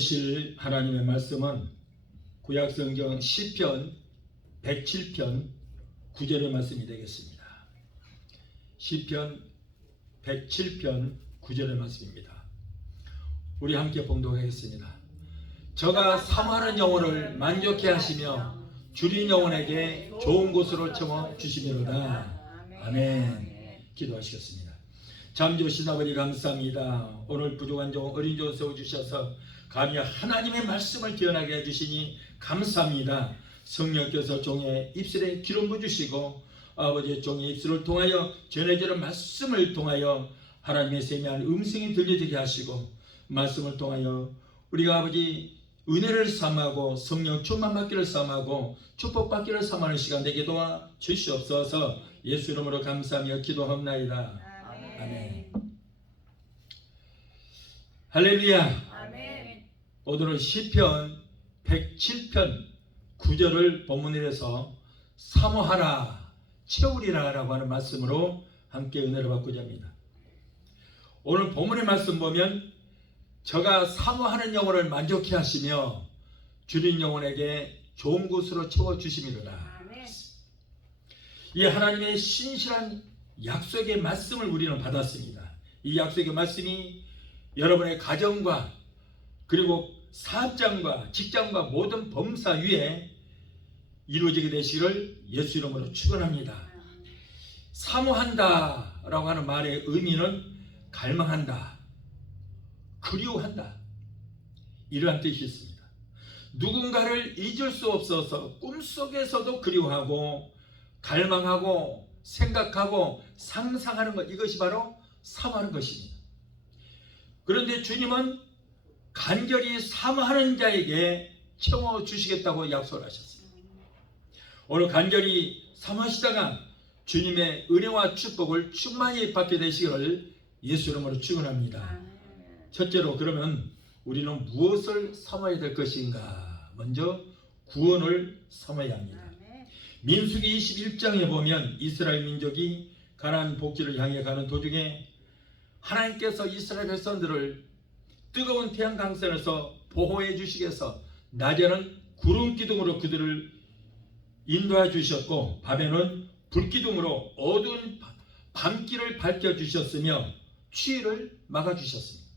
들으실 하나님의 말씀은 구약성경 시편 107편 9절의 말씀이 되겠습니다. 시편 107편 9절의 말씀입니다. 우리 함께 봉독하겠습니다. 저가 사모하는 영혼을 만족해 하시며 줄인 영혼에게 좋은 곳으로 채워 주시미로다. 아멘. 기도하시겠습니다. 잠조신 아버지 감사합니다. 오늘 부족한 종 어린 종 세워주셔서 감히 하나님의 말씀을 기원하게 해주시니 감사합니다. 성령께서 종의 입술에 기름 부으시고 아버지의 종의 입술을 통하여 전해지는 말씀을 통하여 하나님의 세미한 음성이 들려지게 하시고 말씀을 통하여 우리가 아버지 은혜를 삼하고 성령 충만 받기를 삼하고 축복 받기를 삼하는 시간 되게 도와 주시옵소서. 예수 이름으로 감사하며 기도합나이다. 아멘. 할렐루야. 아멘. 오늘은 시편 107편 9절을 본문으로 해서 사모하라 채우리라 라고 하는 말씀으로 함께 은혜를 받고자 합니다. 오늘 본문의 말씀 보면 저가 사모하는 영혼을 만족해 하시며 줄인 영혼에게 좋은 곳으로 채워주심이로다. 이 하나님의 신실한 약속의 말씀을 우리는 받았습니다. 이 약속의 말씀이 여러분의 가정과 그리고 사업장과 직장과 모든 범사 위에 이루어지게 되시기를 예수 이름으로 축원합니다. 사모한다 라고 하는 말의 의미는 갈망한다, 그리워한다, 이러한 뜻이 있습니다. 누군가를 잊을 수 없어서 꿈속에서도 그리워하고 갈망하고 생각하고 상상하는 것, 이것이 바로 사모하는 것입니다. 그런데 주님은 간절히 사모하는 자에게 채워주시겠다고 약속을 하셨습니다. 오늘 간절히 사모하시다가 주님의 은혜와 축복을 충만히 받게 되시기를 예수 이름으로 축원합니다. 첫째로 그러면 우리는 무엇을 사모해야 될 것인가? 먼저 구원을 사모해야 합니다. 민수기 21장에 보면 이스라엘 민족이 가나안 복지를 향해 가는 도중에 하나님께서 이스라엘 백성들을 뜨거운 태양 강선에서 보호해 주시기 위해서 낮에는 구름 기둥으로 그들을 인도해 주셨고 밤에는 불기둥으로 어두운 밤길을 밝혀 주셨으며 추위를 막아 주셨습니다.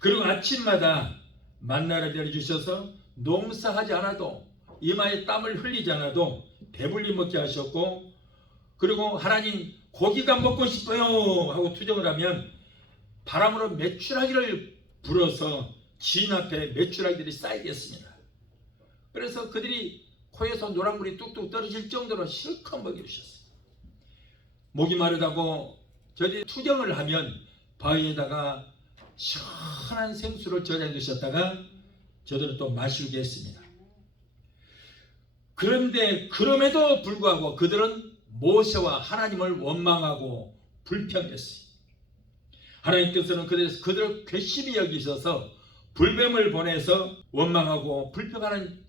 그리고 아침마다 만나를 내려 주셔서 농사하지 않아도 이마에 땀을 흘리지 않아도 배불리 먹게 하셨고, 그리고 하나님 고기가 먹고 싶어요 하고 투정을 하면 바람으로 메추라기를 불어서 진 앞에 메추라기들이 쌓이겠습니다. 그래서 그들이 코에서 노란물이 뚝뚝 떨어질 정도로 실컷 먹여주셨어요. 목이 마르다고 저들이 투정을 하면 바위에다가 시원한 생수를 절여 주셨다가 저들은 또 마시게 했습니다. 그런데 그럼에도 불구하고 그들은 모세와 하나님을 원망하고 불평했어요. 하나님께서는 그들을 괘씸히 여기셔서 불뱀을 보내서 원망하고 불평하는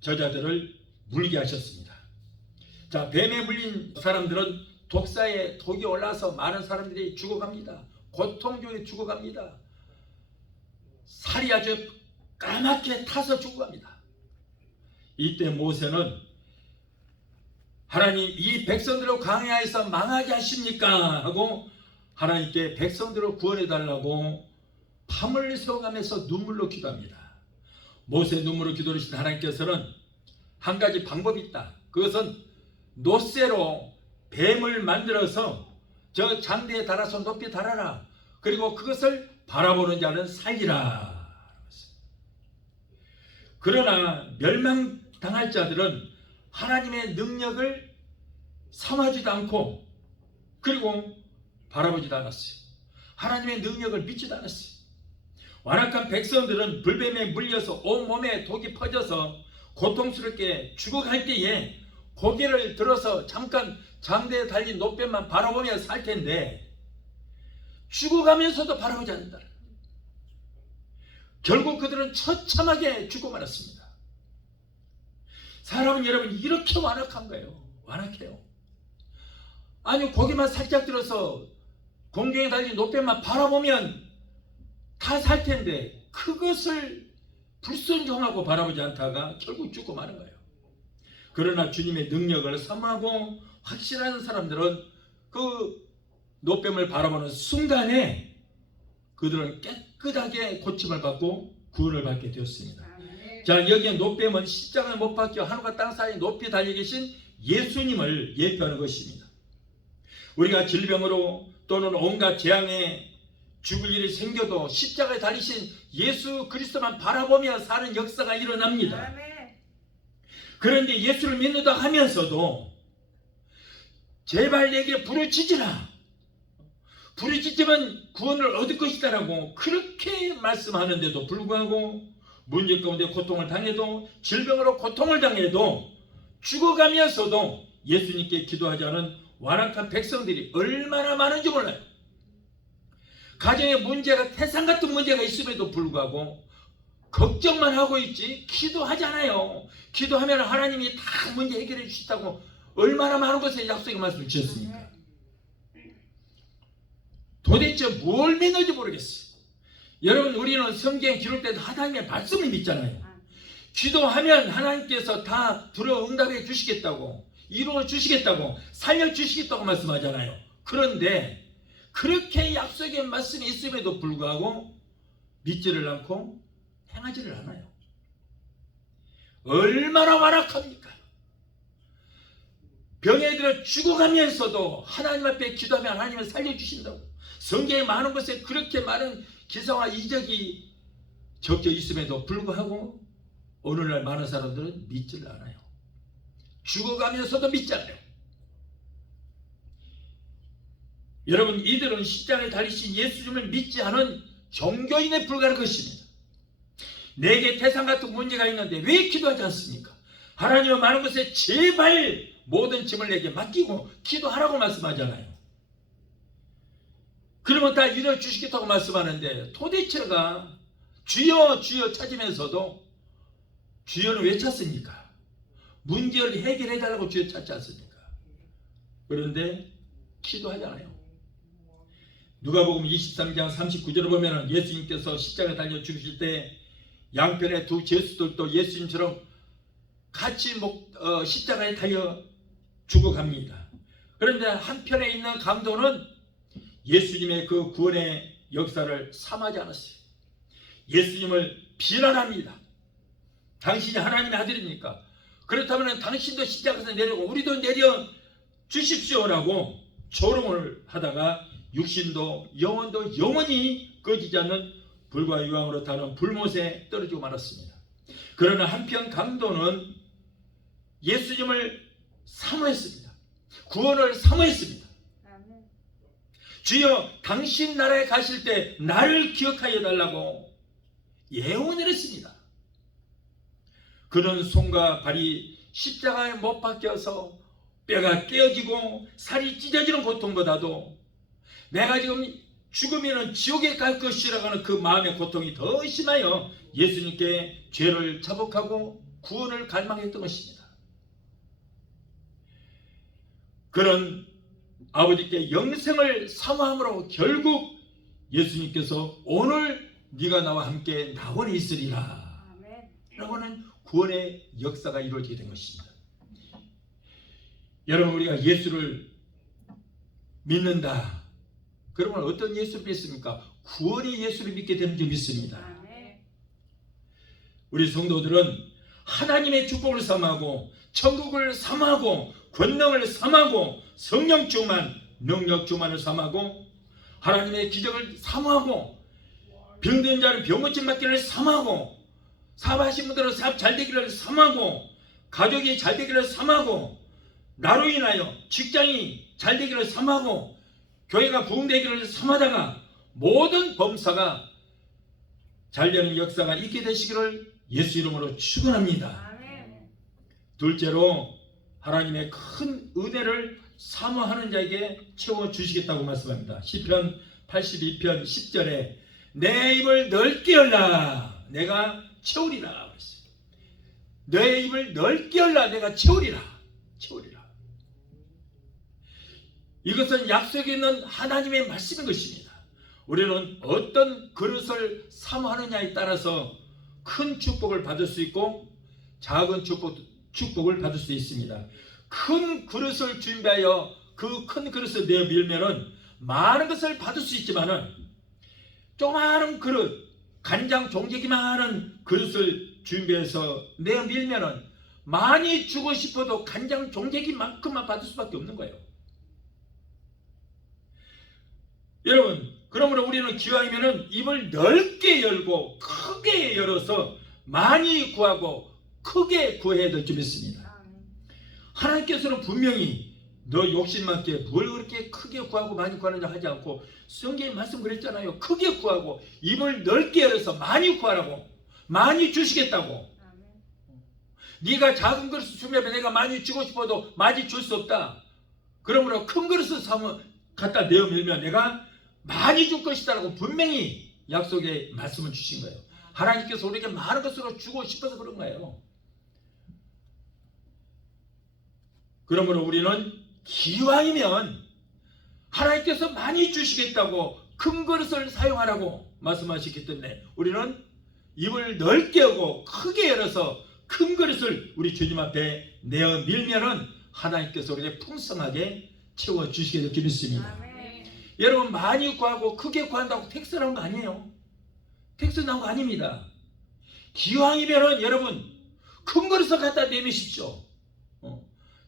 저자들을 물게 하셨습니다. 자, 뱀에 물린 사람들은 독사에 독이 올라서 많은 사람들이 죽어갑니다. 고통 중에 죽어갑니다. 살이 아주 까맣게 타서 죽어갑니다. 이때 모세는 하나님, 이 백성들을 광야에서 망하게 하십니까? 하고 하나님께 백성들을 구원해 달라고 밤을 새워가면서 눈물로 기도합니다. 모세의 눈물로 기도하신 하나님께서는 한 가지 방법이 있다. 그것은 노쇠로 뱀을 만들어서 저 장대에 달아서 높이 달아라. 그리고 그것을 바라보는 자는 살리라. 그러나 멸망당할 자들은 하나님의 능력을 삼하지도 않고 그리고 바라보지도 않았어요. 하나님의 능력을 믿지도 않았어요. 완악한 백성들은 불뱀에 물려서 온몸에 독이 퍼져서 고통스럽게 죽어갈 때에 고개를 들어서 잠깐 장대에 달린 노뱀만 바라보며 살 텐데 죽어가면서도 바라보지 않는다. 결국 그들은 처참하게 죽고 말았습니다. 사람은 여러분 이렇게 완악한 거예요. 완악해요. 아니 고개만 살짝 들어서 공중에 달린 노뱀만 바라보면 다 살 텐데 그것을 불순종하고 바라보지 않다가 결국 죽고 마는 거예요. 그러나 주님의 능력을 사모하고 확신하는 사람들은 그 노뱀을 바라보는 순간에 그들은 깨끗하게 고침을 받고 구원을 받게 되었습니다. 자, 여기에 노뱀은 십자가에 못 박혀 하늘과 땅 사이 높이 달려 계신 예수님을 예표하는 것입니다. 우리가 질병으로 또는 온갖 재앙에 죽을 일이 생겨도 십자가에 달리신 예수 그리스도만 바라보며 사는 역사가 일어납니다. 그런데 예수를 믿는다 하면서도 제발 내게 부르짖으라, 부르짖으면 구원을 얻을 것이다라고 그렇게 말씀하는데도 불구하고 문제 가운데 고통을 당해도, 질병으로 고통을 당해도, 죽어가면서도 예수님께 기도하지 않은 완악한 백성들이 얼마나 많은지 몰라요. 가정에 문제가, 태산 같은 문제가 있음에도 불구하고 걱정만 하고 있지 기도하지 않아요. 기도하면 하나님이 다 문제 해결해 주시다고 얼마나 많은 것에 약속의 말씀을 주셨습니까? 도대체 뭘 믿는지 모르겠어요. 여러분, 우리는 성경에 기록된 하나님의 말씀을 믿잖아요. 기도하면 하나님께서 다 들어 응답해 주시겠다고, 이루어 주시겠다고, 살려 주시겠다고 말씀하잖아요. 그런데 그렇게 약속의 말씀이 있음에도 불구하고 믿지를 않고 행하지를 않아요. 얼마나 완악합니까? 병에 들어 죽어가면서도 하나님 앞에 기도하면 하나님을 살려주신다고. 성경에 많은 것에 그렇게 많은 기사와 이적이 적혀 있음에도 불구하고 오늘날 많은 사람들은 믿지를 않아요. 죽어가면서도 믿지 않아요. 여러분, 이들은 십자가에 달리신 예수님을 믿지 않은 종교인에 불과한 것입니다. 내게 태산 같은 문제가 있는데 왜 기도하지 않습니까? 하나님은 많은 것에 제발 모든 짐을 내게 맡기고 기도하라고 말씀하잖아요. 그러면 다 이뤄주시겠다고 말씀하는데 도대체가 주여 주여 찾으면서도 주여는 왜 찾습니까? 문제를 해결해달라고 주여 찾지 않습니까? 그런데 기도하잖아요. 누가복음 23장 39절을 보면 예수님께서 십자가에 달려 죽으실 때 양편의 두 제수들도 예수님처럼 같이 십자가에 달려 죽어갑니다. 그런데 한편에 있는 강도는 예수님의 그 구원의 역사를 삼하지 않았어요. 예수님을 비난합니다. 당신이 하나님의 아들입니까? 그렇다면 당신도 십자가에서 내려고 우리도 내려 주십시오라고 조롱을 하다가 육신도 영혼도 영원히 꺼지지 않는 불과 유황으로 타는 불못에 떨어지고 말았습니다. 그러나 한편 강도는 예수님을 사모했습니다. 구원을 사모했습니다. 주여 당신 나라에 가실 때 나를 기억하여 달라고 예언을 했습니다. 그는 손과 발이 십자가에 못 박혀서 뼈가 깨어지고 살이 찢어지는 고통보다도 내가 지금 죽으면 지옥에 갈 것이라고 하는 그 마음의 고통이 더 심하여 예수님께 죄를 자복하고 구원을 갈망했던 것입니다. 그는 아버지께 영생을 사모함으로 결국 예수님께서 오늘 네가 나와 함께 낙원에 있으리라 라고 하는 구원의 역사가 이루어지게 된 것입니다. 여러분, 우리가 예수를 믿는다. 그러면 어떤 예수를 믿습니까? 구원의 예수를 믿게 되는 줄 믿습니다. 우리 성도들은 하나님의 축복을 삼하고 천국을 삼하고 권능을 삼하고 성령 충만, 능력 충만을 삼하고 하나님의 기적을 삼하고 병든 자를 병 고침 받기를 삼하고 사업하신 분들은 사업 잘 되기를 삼하고 가족이 잘 되기를 삼하고 나로 인하여 직장이 잘 되기를 삼하고 교회가 부흥되기를 삼하다가 모든 범사가 잘 되는 역사가 있게 되시기를 예수 이름으로 축원합니다. 둘째로 하나님의 큰 은혜를 사모하는 자에게 채워주시겠다고 말씀합니다. 시편 82편 10절에 내 입을 넓게 열라 내가 채우리라. 내 입을 넓게 열라 내가 채우리라. 이것은 약속에 있는 하나님의 말씀인 것입니다. 우리는 어떤 그릇을 사모하느냐에 따라서 큰 축복을 받을 수 있고 작은 축복을 받을 수 있습니다. 큰 그릇을 준비하여 그 큰 그릇을 내어 밀면은 많은 것을 받을 수 있지만은 조그마한 그릇, 간장 종지기만한 그릇을 준비해서 내어 밀면은 많이 주고 싶어도 간장 종지기만큼만 받을 수밖에 없는 거예요. 여러분, 그러므로 우리는 기왕이면은 입을 넓게 열고 크게 열어서 많이 구하고 크게 구해야 될 줄 믿습니다. 하나님께서는 분명히 너 욕심 많게 뭘 그렇게 크게 구하고 많이 구하느냐 하지 않고 성경에 말씀 그랬잖아요. 크게 구하고 입을 넓게 열어서 많이 구하라고, 많이 주시겠다고. 네가 작은 그릇을 주면 내가 많이 주고 싶어도 많이 줄 수 없다. 그러므로 큰 그릇을 갖다 내어 밀면 내가 많이 줄 것이다라고 분명히 약속의 말씀을 주신 거예요. 하나님께서 우리에게 많은 것으로 주고 싶어서 그런 거예요. 그러므로 우리는 기왕이면 하나님께서 많이 주시겠다고 큰 그릇을 사용하라고 말씀하셨기 때문에 우리는 입을 넓게 하고 크게 열어서 큰 그릇을 우리 주님 앞에 내어 밀면은 하나님께서 우리에게 풍성하게 채워주시게 될 줄 믿습니다. 여러분, 많이 구하고 크게 구한다고 텍스 나온 거 아니에요. 텍스 나온 거 아닙니다. 기왕이면은 여러분 큰 그릇을 갖다 내미십시오.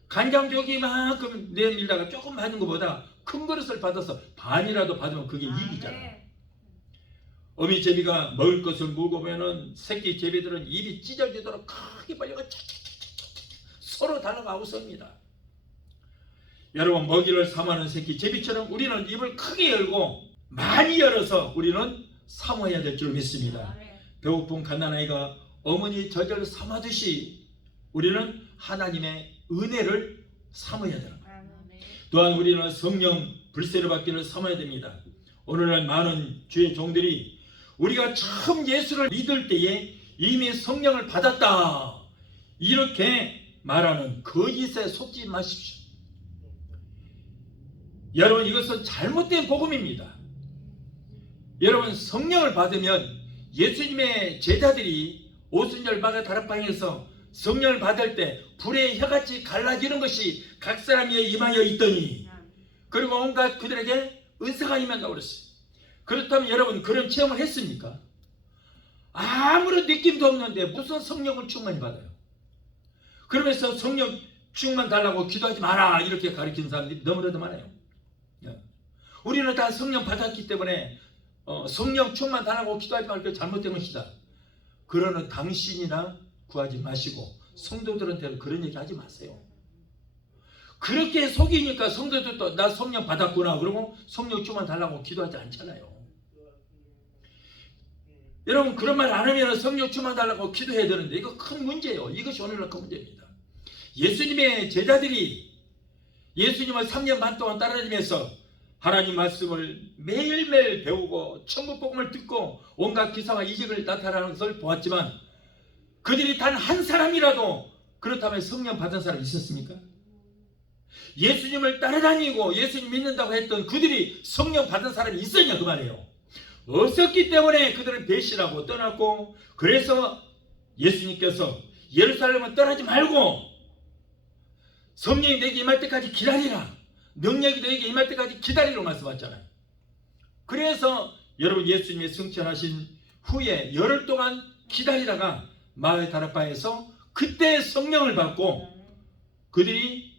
간장조기만큼 내밀다가 조금 받는 것보다 큰 그릇을 받아서 반이라도 받으면 그게 이익이잖아요. 어미제비가 먹을 것을 물고 보면은 새끼 제비들은 입이 찢어지도록 크게 벌려가 서로 달라가고 섭니다. 여러분, 먹이를 삼하는 새끼 제비처럼 우리는 입을 크게 열고 많이 열어서 우리는 사모해야 될 줄 믿습니다. 배고픈 갓난아이가 어머니 젖을 삼하듯이 우리는 하나님의 은혜를 사모해야 됩니다. 또한 우리는 성령 불세를 받기를 사모해야 됩니다. 오늘날 많은 주의 종들이 우리가 처음 예수를 믿을 때에 이미 성령을 받았다 이렇게 말하는 거짓에 속지 마십시오. 여러분, 이것은 잘못된 복음입니다. 여러분, 성령을 받으면 예수님의 제자들이 오순절 마가 다락방에서 성령을 받을 때 불의 혀같이 갈라지는 것이 각 사람에게 임하여 있더니 그리고 온갖 그들에게 은사가 임한다고 그랬어요. 그렇다면 여러분, 그런 체험을 했습니까? 아무런 느낌도 없는데 무슨 성령을 충만히 받아요? 그러면서 성령 충만 달라고 기도하지 마라 이렇게 가르치는 사람들이 너무나도 많아요. 우리는 다 성령 받았기 때문에 성령 충만 달라고 기도하지 말고 잘못된 것이다. 그러는 당신이나 구하지 마시고 성도들한테는 그런 얘기 하지 마세요. 그렇게 속이니까 성도들도 나 성령 받았구나 그러고 성령 충만 달라고 기도하지 않잖아요. 여러분, 그런 말 안 하면 성령 충만 달라고 기도해야 되는데 이거 큰 문제예요. 이것이 오늘날 큰 문제입니다. 예수님의 제자들이 예수님을 3년 반 동안 따라다니면서 하나님 말씀을 매일매일 배우고 천국 복음을 듣고 온갖 기사와 이적을 나타나는 것을 보았지만 그들이 단 한 사람이라도 그렇다면 성령 받은 사람이 있었습니까? 예수님을 따라다니고 예수님 믿는다고 했던 그들이 성령 받은 사람이 있었냐 그 말이에요. 없었기 때문에 그들은 배신하고 떠났고, 그래서 예수님께서 예루살렘을 떠나지 말고 성령이 내게 임할 때까지 기다리라, 능력이 너에게 임할 때까지 기다리라고 말씀하셨잖아요. 그래서 여러분, 예수님이 승천하신 후에 열흘 동안 기다리다가 마을 다락방에서 그때 성령을 받고 그들이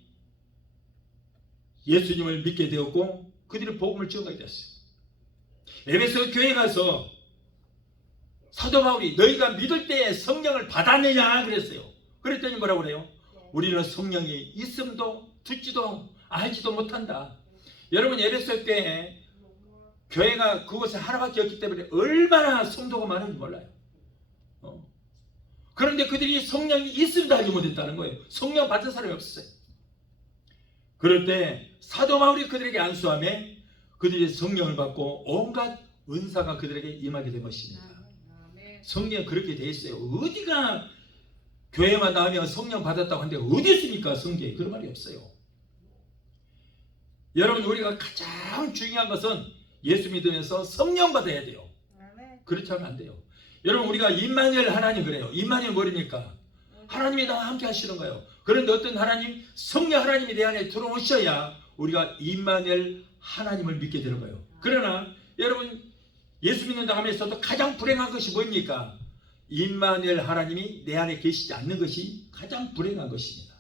예수님을 믿게 되었고 그들이 복음을 전하게 됐어요. 에베소 교회 가서 사도 바울이 너희가 믿을 때에 성령을 받았느냐 그랬어요. 그랬더니 뭐라고 그래요? 우리는 성령이 있음도 듣지도 알지도 못한다. 여러분, 에베소 교회가 그곳에 하나밖에 없기 때문에 얼마나 성도가 많은지 몰라요. 그런데 그들이 성령이 있음도 알지 못했다는 거예요. 성령 받은 사람이 없었어요. 그럴 때 사도 바울이 그들에게 안수하며 그들이 성령을 받고 온갖 은사가 그들에게 임하게 된 것입니다. 성경은 그렇게 돼 있어요. 어디가 교회만 나오면 성령 받았다고 하는데 어디 있습니까? 성경에 그런 말이 없어요. 여러분, 우리가 가장 중요한 것은 예수 믿으면서 성령 받아야 돼요. 그렇지 않으면 안 돼요. 여러분 우리가 임마누엘 하나님 그래요. 임마누엘 뭐입니까? 하나님이 나와 함께 하시는 거예요. 그런데 어떤 하나님? 성령 하나님이 내 안에 들어오셔야 우리가 임마누엘 하나님을 믿게 되는 거예요. 그러나 여러분 예수 믿는다 하면서도 가장 불행한 것이 뭡니까? 임마누엘 하나님이 내 안에 계시지 않는 것이 가장 불행한 것입니다.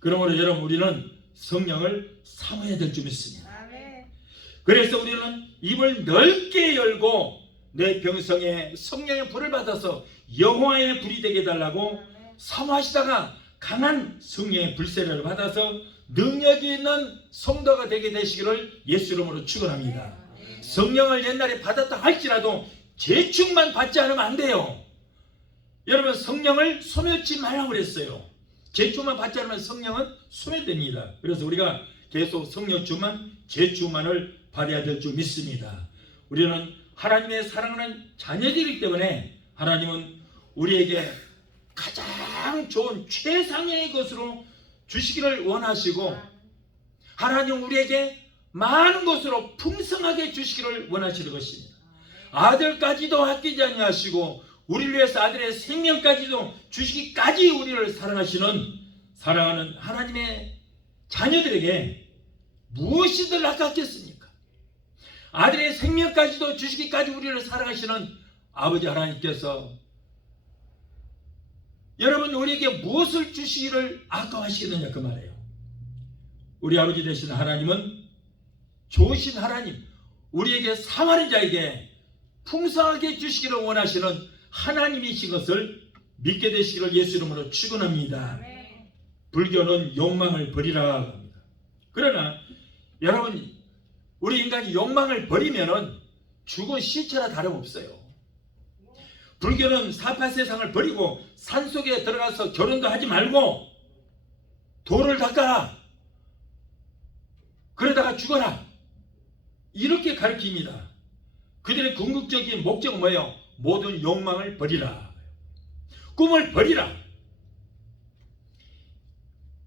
그러므로 여러분 우리는 성령을 사모해야 될 줄 믿습니다. 그래서 우리는 입을 넓게 열고 내 병성에 성령의 불을 받아서 여호와의 불이 되게 해달라고 사모하시다가 강한 성령의 불세례를 받아서 능력이 있는 성도가 되게 되시기를 예수 이름으로 축원합니다. 성령을 옛날에 받았다 할지라도 재충만 받지 않으면 안 돼요. 여러분 성령을 소멸치 말라고 그랬어요. 재충만 받지 않으면 성령은 소멸됩니다. 그래서 우리가 계속 성령 충만, 재충만을 받아야 될 줄 믿습니다. 우리는 하나님의 사랑하는 자녀들이기 때문에 하나님은 우리에게 가장 좋은 최상의 것으로 주시기를 원하시고 하나님 우리에게 많은 것으로 풍성하게 주시기를 원하시는 것입니다. 아들까지도 아끼지 아니하시고 우리를 위해서 아들의 생명까지도 주시기까지 우리를 사랑하시는 사랑하는 하나님의 자녀들에게 무엇이들 아깝겠습니까? 아들의 생명까지도 주시기까지 우리를 사랑하시는 아버지 하나님께서 여러분 우리에게 무엇을 주시기를 아까워하시겠느냐 그 말이에요. 우리 아버지 되시는 하나님은 좋으신 하나님, 우리에게 사랑하는 자에게 풍성하게 주시기를 원하시는 하나님이신 것을 믿게 되시기를 예수 이름으로 축원합니다. 불교는 욕망을 버리라 합니다. 그러나 여러분 우리 인간이 욕망을 버리면은 죽은 시체나 다름없어요. 불교는 사파 세상을 버리고 산속에 들어가서 결혼도 하지 말고 돌을 닦아라. 그러다가 죽어라. 이렇게 가르칩니다. 그들의 궁극적인 목적은 뭐예요? 모든 욕망을 버리라. 꿈을 버리라.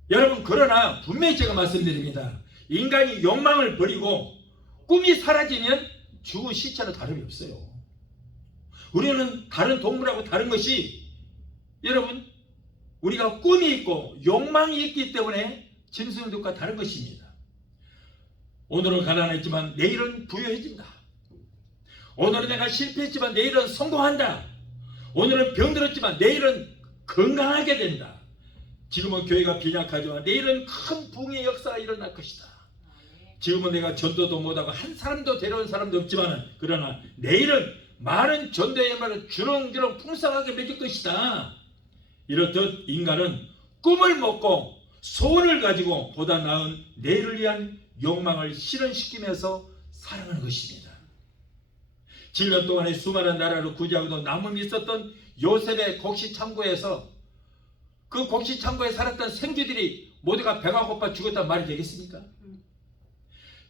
여러분 그러나 분명히 제가 말씀드립니다. 인간이 욕망을 버리고 꿈이 사라지면 죽은 시체는 다름이 없어요. 우리는 다른 동물하고 다른 것이 여러분 우리가 꿈이 있고 욕망이 있기 때문에 짐승들과 다른 것입니다. 오늘은 가난했지만 내일은 부유해진다. 오늘은 내가 실패했지만 내일은 성공한다. 오늘은 병들었지만 내일은 건강하게 된다. 지금은 교회가 빈약하지만 내일은 큰 부흥의 역사가 일어날 것이다. 지금은 내가 전도도 못하고 한 사람도 데려온 사람도 없지만 그러나 내일은 많은 전도의 말을 주렁주렁 풍성하게 맺을 것이다. 이렇듯 인간은 꿈을 먹고 소원을 가지고 보다 나은 내일을 위한 욕망을 실현시키면서 살아가는 것입니다. 7년 동안에 수많은 나라를 구제하고도 남음이 있었던 요셉의 곡식창고에서 그 곡식창고에 살았던 생쥐들이 모두가 배가 고파 죽었단 말이 되겠습니까?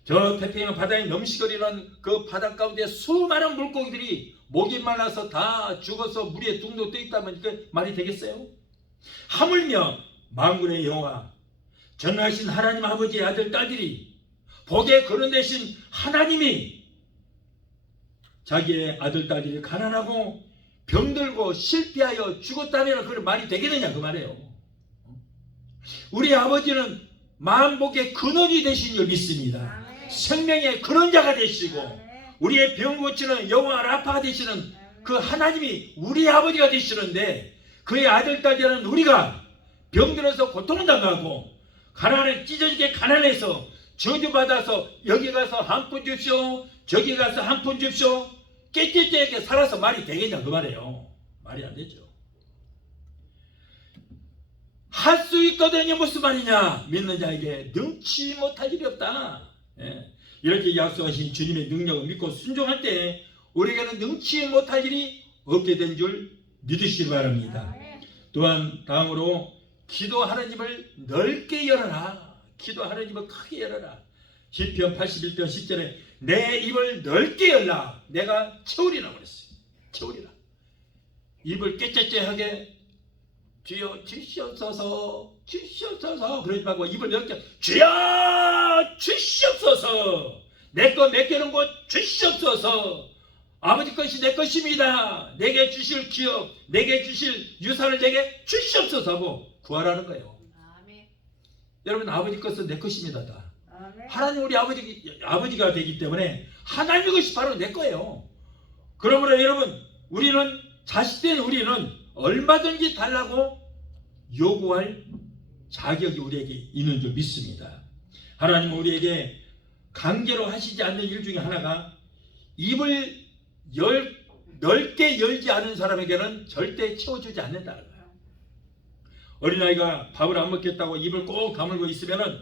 저 태평양 바다에 넘시거리는 그 바다 가운데 수많은 물고기들이 목이 말라서 다 죽어서 물에 둥둥 떠 있다면 그 말이 되겠어요? 하물며 만군의 여호와 전능하신 하나님 아버지의 아들 딸들이 복에 거론되신 하나님이 자기의 아들 딸들이 가난하고 병들고 실패하여 죽었다면 그 말이 되겠느냐 그 말이에요. 우리 아버지는 만복의 근원이 되신 줄 믿습니다. 생명의 근원자가 되시고 우리의 병 고치는 여호와 라파가 되시는 그 하나님이 우리 아버지가 되시는데 그의 아들 딸들은 우리가 병들어서 고통을 당하고 가난에 찢어지게 가난해서 저주받아서 여기 가서 한 푼 줍쇼 저기 가서 한 푼 줍쇼 깨끗하게 살아서 말이 되겠냐 그 말이에요. 말이 안 되죠. 할 수 있거든요. 무슨 말이냐? 믿는 자에게 능치 못할 일이 없다. 예. 이렇게 약속하신 주님의 능력을 믿고 순종할 때 우리에게는 능치 못할 일이 없게 된 줄 믿으시기 바랍니다. 또한 다음으로 기도하는 입을 넓게 열어라. 기도하는 입을 크게 열어라. 시편 81편 10절에 내 입을 넓게 열라. 내가 채우리라 그랬어요. 채우리라. 입을 깨째째하게 주여 주시옵소서 주시옵소서 그러지 말고 입을 넓게 주여 주시옵소서 내 거 맡기는 곳 주시옵소서 아버지 것이 내 것입니다. 내게 주실 기업, 내게 주실 유산을 내게 주시옵소서 하고 구하라는 거예요. 아멘. 여러분, 아버지 것은 내 것입니다. 다. 아멘. 하나님 우리 아버지가 되기 때문에 하나님의 것이 바로 내 거예요. 그러므로 여러분, 우리는 자식된 우리는 얼마든지 달라고 요구할 자격이 우리에게 있는 줄 믿습니다. 하나님은 우리에게 강제로 하시지 않는 일 중에 하나가 입을 넓게 열지 않은 사람에게는 절대 채워주지 않는다는 거예요. 어린아이가 밥을 안 먹겠다고 입을 꼭 다물고 있으면은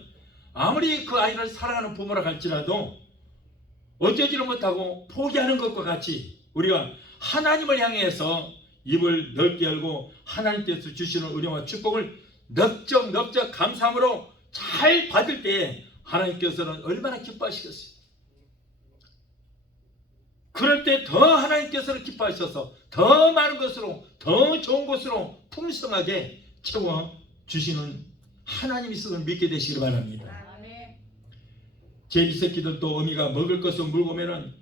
아무리 그 아이를 사랑하는 부모라 할지라도 어쩌지를 못하고 포기하는 것과 같이 우리가 하나님을 향해서 입을 넓게 열고 하나님께서 주시는 은혜와 축복을 넓적 감사함으로 잘 받을 때에 하나님께서는 얼마나 기뻐하시겠어요. 그럴 때 더 하나님께서는 기뻐하셔서 더 많은 것으로, 더 좋은 것으로 풍성하게 채워주시는 하나님이 있음을 믿게 되시길 바랍니다. 제비 새끼들도 어미가 먹을 것을 물고 오면은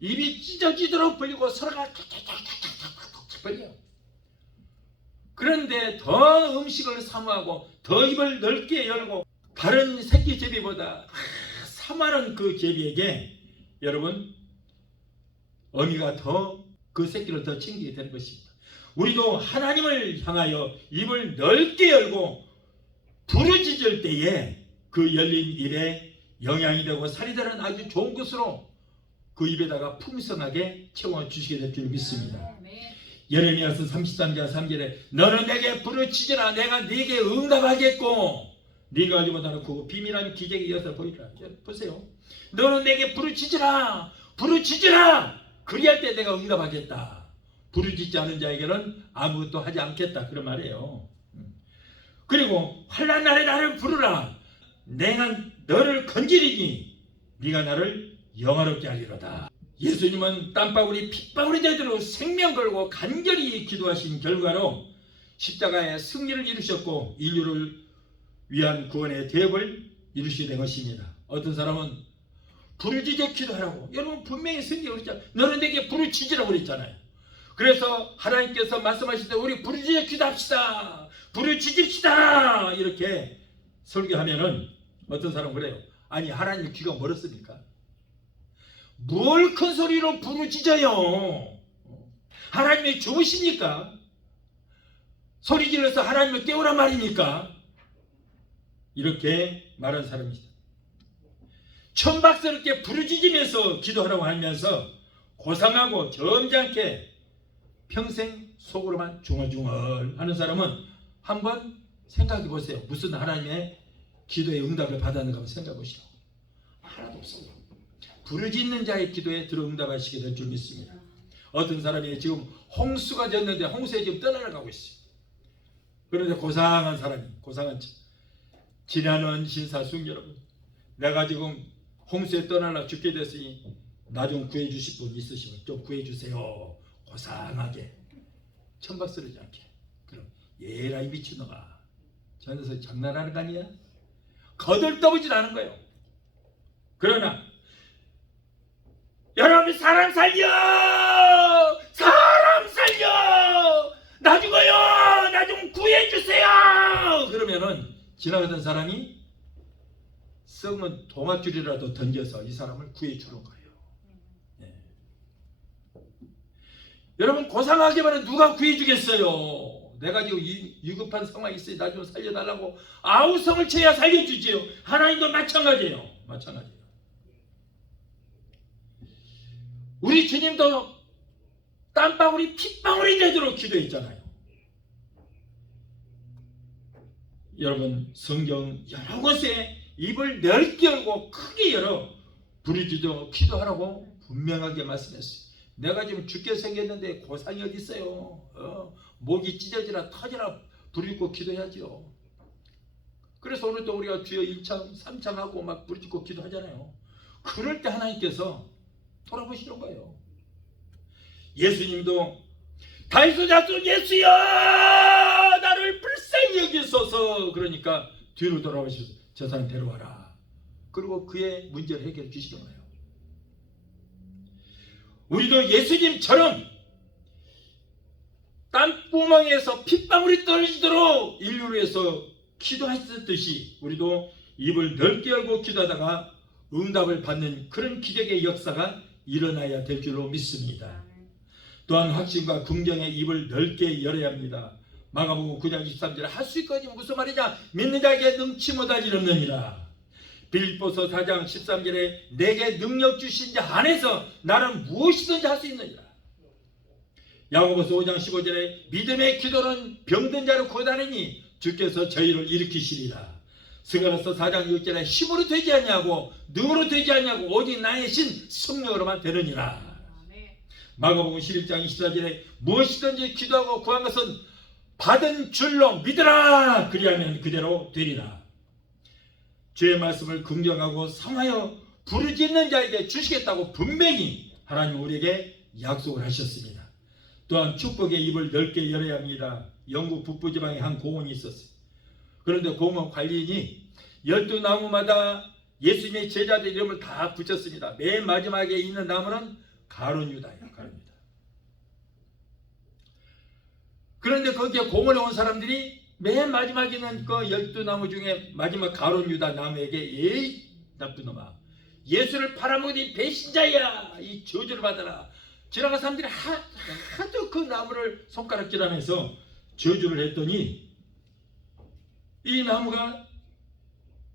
입이 찢어지도록 벌리고 서로가 탁탁탁탁탁탁 벌려요. 그런데 더 음식을 사모하고 더 입을 넓게 열고 다른 새끼 제비보다 사모하는 그 제비에게 여러분 어미가 더 그 새끼를 더 챙기게 되는 것입니다. 우리도 하나님을 향하여 입을 넓게 열고 부르짖을 때에 그 열린 입에 영양이 되고 살이 되는 아주 좋은 것으로 그 입에다가 풍성하게 채워주시게 될 줄 믿습니다. 예레미야서 33장 3절에 너는 내게 부르짖으라 내가 네게 응답하겠고 네가 알지 못하는 그 비밀한 기적에 이어서 보이라. 보세요. 너는 내게 부르짖으라 그리할 때 내가 응답하겠다. 부르짖지 않은 자에게는 아무것도 하지 않겠다. 그런 말이에요. 그리고 환난 날에 나를 부르라. 내가 너를 건지리니 네가 나를 영화롭게 하리로다. 예수님은 땀방울이 핏방울이 되도록 생명 걸고 간절히 기도하신 결과로 십자가의 승리를 이루셨고 인류를 위한 구원의 대업을 이루시게 된 것입니다. 어떤 사람은 부르짖어 기도하라고. 여러분 분명히 성경에 그랬잖아요. 너는 내게 부르짖으라고 그랬잖아요. 그래서 하나님께서 말씀하실 때 우리 부르짖어 기도합시다. 부르짖읍시다. 이렇게 설교하면은 어떤 사람은 그래요. 아니 하나님 귀가 멀었습니까? 뭘 큰 소리로 부르짖어요? 하나님이 죽으십니까? 소리 질러서 하나님을 깨우란 말입니까? 이렇게 말한 사람이죠. 천박스럽게 부르짖으면서 기도하라고 하면서 고상하고 점잖게 평생 속으로만 중얼중얼 하는 사람은 한번 생각해 보세요. 무슨 하나님의 기도의 응답을 받았는가 한번 생각해 보시오. 하나도 없어요. 부르짖는 자의 기도에 들어 응답하시게 될 줄 믿습니다. 어떤 사람이 지금 홍수가 졌는데 홍수에 지금 떠나가고 있어요. 그런데 고상한 사람이 고상한 지나는 신사숙 여러분, 내가 지금 홍수에 떠나려 죽게 됐으니 나 좀 구해 주실 분 있으시면 좀 구해 주세요. 고상하게 천박스러지 않게. 그럼 예라이 미친놈아, 저 녀석 장난하는 거 아니야? 거들떠보지도 않은 거예요. 그러나 여러분 사람 살려! 나 죽어요! 나 좀 구해주세요! 그러면은 지나가던 사람이 썩은 동아줄이라도 던져서 이 사람을 구해주는 거예요. 네. 여러분 고상하게만 누가 구해주겠어요? 내가 지금 위급한 상황이 있어요. 나 좀 살려달라고 아우성을 쳐야 살려주지요. 하나님도 마찬가지예요. 우리 주님도 땀방울이 핏방울이 되도록 기도했잖아요. 여러분 성경 여러 곳에 입을 넓게 열고 크게 열어 부르짖어 기도하라고 분명하게 말씀했어요. 내가 지금 죽게 생겼는데 고상이 어디 있어요? 목이 찢어지라 터지라 부르짖고 기도해야죠. 그래서 오늘 또 우리가 주여 1창 3창 하고 막 부르짖고 기도하잖아요. 그럴 때 하나님께서 돌아보시는 거예요. 예수님도 다윗의 자손 예수여 나를 불쌍히 여기소서. 그러니까 뒤로 돌아오셔서 저 사람 데려와라. 그리고 그의 문제를 해결해 주시는 거예요. 우리도 예수님처럼 땀구멍에서 핏방울이 떨어지도록 인류를 위해서 기도하셨듯이 우리도 입을 넓게 열고 기도하다가 응답을 받는 그런 기적의 역사가 일어나야 될 줄로 믿습니다. 또한 확신과 긍정의 입을 넓게 열어야 합니다. 마가복음 9장 23절에 할 수 있거든 무슨 말이냐 믿는 자에게 능치 못할 일 없느니라. 빌립보서 4장 13절에 내게 능력 주신 자 안에서 나는 무엇이든지 할 수 있느니라. 야고보서 5장 15절에 믿음의 기도는 병든 자를 고다니니 주께서 저희를 일으키시리라. 스가랴서 4장 6절에 힘으로 되지 않냐고 능으로 되지 않냐고 오직 나의 신 성령으로만 되느니라. 마가복음 11장 24절에 무엇이든지 기도하고 구한 것은 받은 줄로 믿으라. 그리하면 그대로 되리라. 주의 말씀을 긍정하고 성하여 부르짖는 자에게 주시겠다고 분명히 하나님 우리에게 약속을 하셨습니다. 또한 축복의 입을 넓게 열어야 합니다. 영국 북부지방에 한 공원이 있었어요. 그런데 공원 관리인이 12나무마다 예수님의 제자들 이름을 다 붙였습니다. 맨 마지막에 있는 나무는 가룟 유다예요. 가룟 유다. 그런데 거기에 공원에 온 사람들이 맨 마지막에 있는 그 12나무 중에 마지막 가룟 유다 나무에게 에이 나쁜 놈아 예수를 팔아먹은 배신자야 이 저주를 받아라. 지나간 사람들이 하도 그 나무를 손가락질하면서 저주를 했더니 이 나무가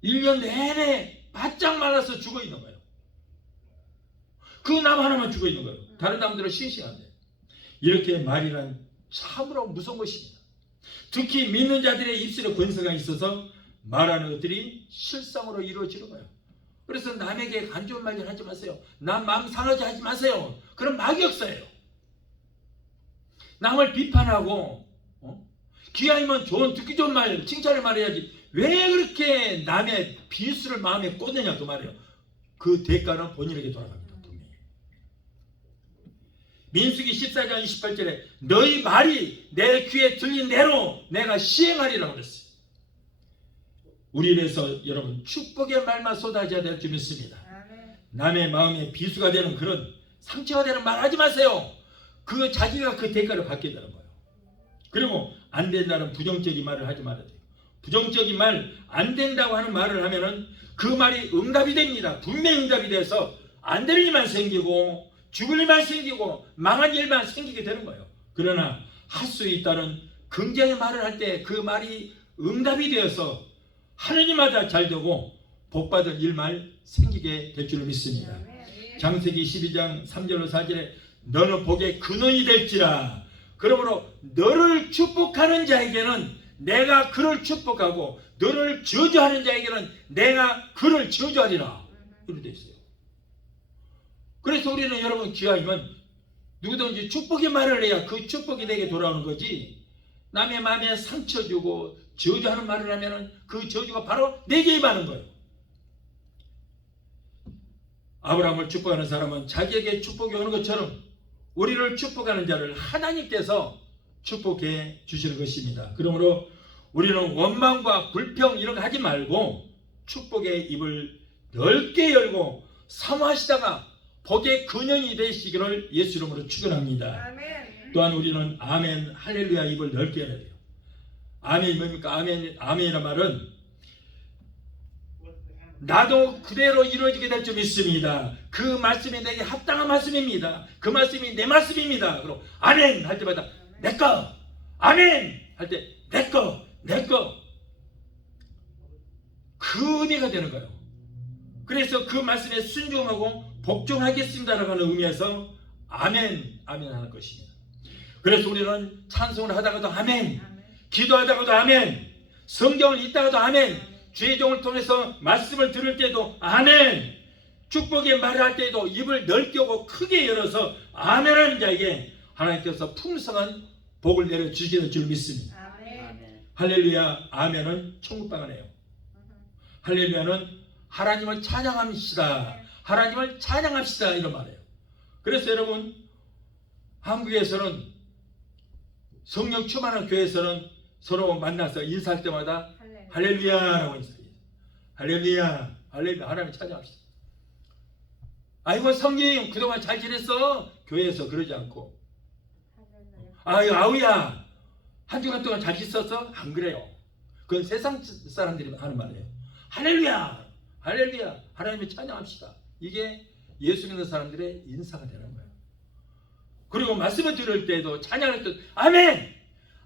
1년 내내 바짝 말라서 죽어 있는 거예요. 그 나무 하나만 죽어 있는 거예요. 다른 나무들은 싱싱한데. 이렇게 말이란 참으로 무서운 것입니다. 특히 믿는 자들의 입술에 권세가 있어서 말하는 것들이 실상으로 이루어지는 거예요. 그래서 남에게 안 좋은 말 하지 마세요. 남 마음 상하게 하지 마세요. 그런 막역사예요. 남을 비판하고 기왕이면 좋은 듣기 좋은 말 칭찬을 말해야지 왜 그렇게 남의 비수를 마음에 꽂느냐 그 말이에요. 그 대가는 본인에게 돌아갑니다. 분명히. 민수기 14장 28절에 너희 말이 내 귀에 들린 대로 내가 시행하리라고 그랬어요. 우리를 위해서 여러분 축복의 말만 쏟아져야 될 줄 믿습니다. 남의 마음에 비수가 되는 그런 상처가 되는 말 하지 마세요. 그 자기가 그 대가를 받게 되는 거예요. 그리고 안 된다는 부정적인 말을 하지 말아야 돼요. 부정적인 말 안 된다고 하는 말을 하면은 그 말이 응답이 됩니다. 분명히 응답이 돼서 안 될 일만 생기고 죽을 일만 생기고 망한 일만 생기게 되는 거예요. 그러나 할 수 있다는 긍정의 말을 할 때 그 말이 응답이 되어서 하느님마다 잘 되고 복받을 일만 생기게 될 줄 믿습니다. 창세기 12장 3절로 4절에 너는 복의 근원이 될지라. 그러므로 너를 축복하는 자에게는 내가 그를 축복하고 너를 저주하는 자에게는 내가 그를 저주하리라. 이렇게 되어 있어요. 그래서 우리는 여러분 기왕이면 누구든지 축복의 말을 해야 그 축복이 내게 돌아오는 거지 남의 마음에 상처 주고 저주하는 말을 하면 그 저주가 바로 내게 임하는 거예요. 아브라함을 축복하는 사람은 자기에게 축복이 오는 것처럼 우리를 축복하는 자를 하나님께서 축복해 주시는 것입니다. 그러므로 우리는 원망과 불평 이런 거 하지 말고 축복의 입을 넓게 열고 사모하시다가 복의 근원이 되시기를 예수 이름으로 축원합니다. 아멘. 또한 우리는 아멘 할렐루야 입을 넓게 열어야 돼요. 아멘이 뭡니까? 아멘이란 말은 나도 그대로 이루어지게 될 줄 믿습니다. 그 말씀이 내게 합당한 말씀입니다. 그 말씀이 내 말씀입니다. 그럼 아멘 할 때마다 내꺼 아멘 할 때 내꺼 그 의미가 되는 거예요. 그래서 그 말씀에 순종하고 복종하겠습니다라고 하는 의미에서 아멘 하는 것입니다. 그래서 우리는 찬송을 하다가도 아멘, 기도하다가도 아멘, 성경을 읽다가도 아멘, 주의 종을 통해서 말씀을 들을 때도 아멘, 축복의 말을 할 때도 입을 넓게 하고 크게 열어서 아멘하는 자에게 하나님께서 풍성한 복을 내려주시게 될 줄 믿습니다. 아멘. 할렐루야 아멘은 천국방언이에요. 할렐루야는 하나님을 찬양합시다. 하나님을 찬양합시다 이런 말이에요. 그래서 여러분 한국에서는 성령 충만한 교회에서는 서로 만나서 인사할 때마다 할렐루야라고 인사해요. 할렐루야 하나님 찬양합시다. 아이고 성님 그동안 잘 지냈어? 교회에서 그러지 않고 아유 아우야 한 주간 동안 잘 있었어? 안 그래요. 그건 세상 사람들이 하는 말이에요. 할렐루야 할렐루야 하나님을 찬양합시다. 이게 예수 믿는 사람들의 인사가 되는 거예요. 그리고 말씀을 들을 때도 찬양할 때 아멘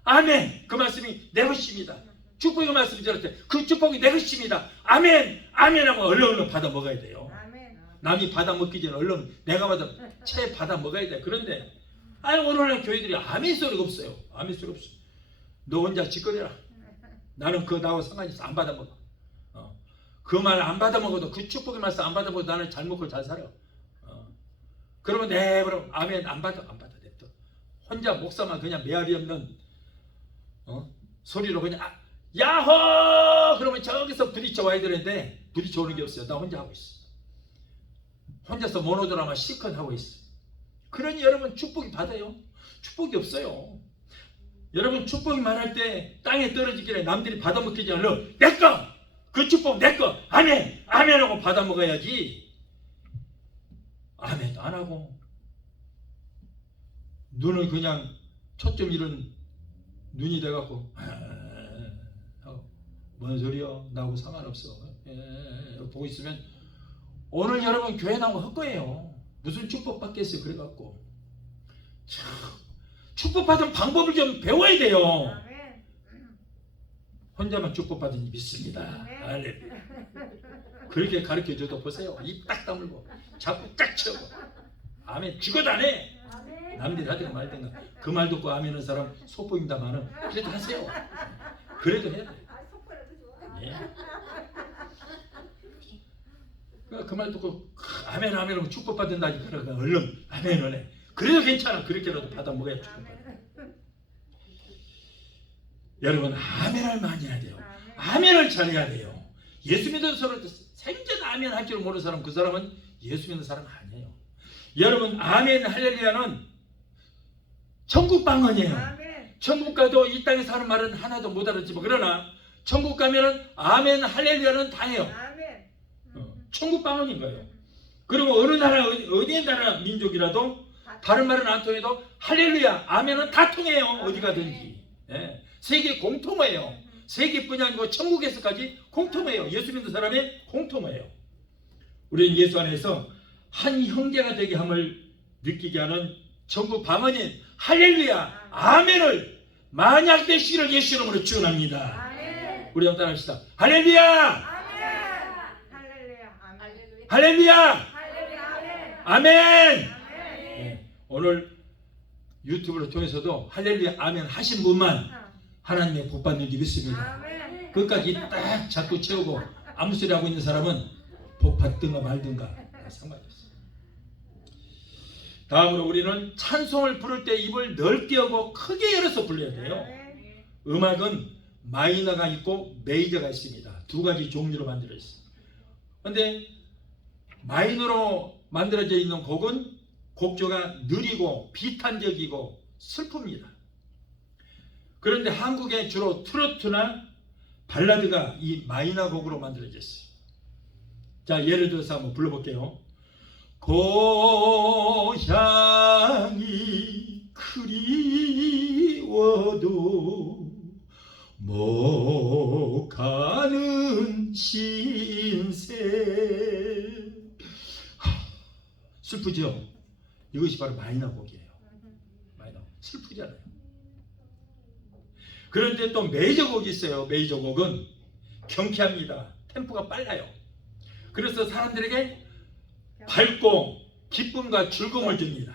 아멘 그 말씀이 내 것입니다. 축복의 말씀을 들을 때 그 축복이 내 것입니다. 아멘 아멘 하고 얼른 받아 먹어야 돼요. 남이 받아 먹기 전에 얼른 내가 받아 먹어야 돼. 그런데 오늘날 교회들이 아멘 소리가 없어요. 아멘 소리 없어. 너 혼자 짓거리라. 나는 그거 나하고 상관이 있어. 안 받아 먹어. 그 말 안 받아 먹어도 그 축복의 말씀 안 받아 먹어도 나는 잘 먹고 잘 살아. 그러면 그럼 아멘 안 받아 냅둬. 혼자 목사만 그냥 메아리 없는 소리로 그냥 야호 그러면 저기서 부딪혀 와야 되는데 부딪혀 오는 게 없어요. 나 혼자 하고 있어. 혼자서 모노드라마 실컷 하고 있어. 그러니 여러분 축복이 받아요? 축복이 없어요. 여러분 축복이 말할 때 땅에 떨어지길래 남들이 받아먹기 전에 내꺼! 그 축복 내꺼! 아멘! 아멘 하고 받아먹어야지. 아멘도 안 하고 눈을 그냥 초점 잃은 눈이 돼갖고 뭔 소리야? 나하고 상관없어. 보고 있으면 오늘 여러분 교회 나오면 헛거예요. 무슨 축복 받겠어요? 그래갖고 참 축복 받은 방법을 좀 배워야 돼요. 혼자만 축복 받으니 믿습니다. 할렐루야. 그렇게 가르쳐줘도 보세요. 입 딱 다물고 자꾸 딱 채우고 아멘 죽어도 안 해. 남들이 하든가 말든가 그 말 듣고 아멘 하는 사람 속보입니다만은 그래도 하세요. 그래도 해야 돼. 예. 그 말 듣고 아멘 아멘 하면 축복 받는다니까 그러니까 얼른 아멘 하네. 그래도 괜찮아. 그렇게라도 받아 먹어야 축복 받아. 여러분 아멘을 많이 해야 돼요. 아멘을 잘해야 돼요. 예수 믿는 사람 생전 아멘 할 줄 모르는 사람 그 사람은 예수 믿는 사람 아니에요. 여러분 아멘 할렐루야는 천국 방언이에요. 천국 가도 이 땅에 사는 말은 하나도 못 알아듣지만 그러나 천국 가면은 아멘 할렐루야는 다 해요. 천국 방언인 거예요. 그리고 어느 나라 어디 나라 민족이라도 다른 말은 안 통해도 할렐루야 아멘은 다 통해요. 어디 가든지. 예. 세계 공통어예요. 세계뿐이 아니고 천국에서까지 공통어예요. 예수 믿는 사람의 공통어예요. 우리는 예수 안에서 한 형제가 되게 함을 느끼게 하는 천국 방언인 할렐루야 아멘을 만약 되시기를 예수 이름으로 축원합니다. 우리 한번 따라합시다. 할렐루야 할렐루야 아멘. 네. 오늘 유튜브를 통해서도 할렐루야 아멘 하신 분만 하나님의 복 받는 줄 믿습니다. 끝까지 딱 자꾸 채우고 아무 소리 하고 있는 사람은 복 받든가 말든가 상관이 없어요. 다음으로 우리는 찬송을 부를 때 입을 넓게 하고 크게 열어서 불러야 돼요. 음악은 마이너가 있고 메이저가 있습니다. 두 가지 종류로 만들어져 있어요. 그런데 마이너로 만들어져 있는 곡은 곡조가 느리고 비탄적이고 슬픕니다. 그런데 한국에 주로 트로트나 발라드가 이 마이너 곡으로 만들어져 있어요. 자, 예를 들어서 한번 불러볼게요. 고향이 그리워도 못 가는 신세. 슬프죠? 이것이 바로 마이너 곡이에요. 마이너 슬프잖아요. 그런데 또 메이저 곡이 있어요. 메이저 곡은 경쾌합니다. 템포가 빨라요. 그래서 사람들에게 밝고 기쁨과 즐거움을 줍니다.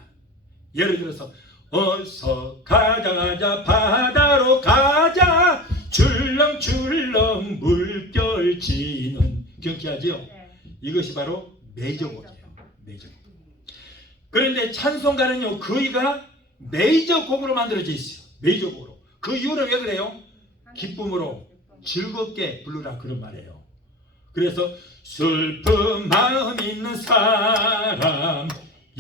예를 들어서 어서 가자 바다로 가자 출렁출렁 물결 지는 경쾌하지요. 이것이 바로 메이저 곡이에요. 메이저 곡. 그런데 찬송가는요 거의가 메이저 곡으로 만들어져 있어요. 메이저 곡으로. 그 이유는 왜 그래요? 기쁨으로 즐겁게 부르라 그런 말이에요. 그래서 슬픈 마음 있는 사람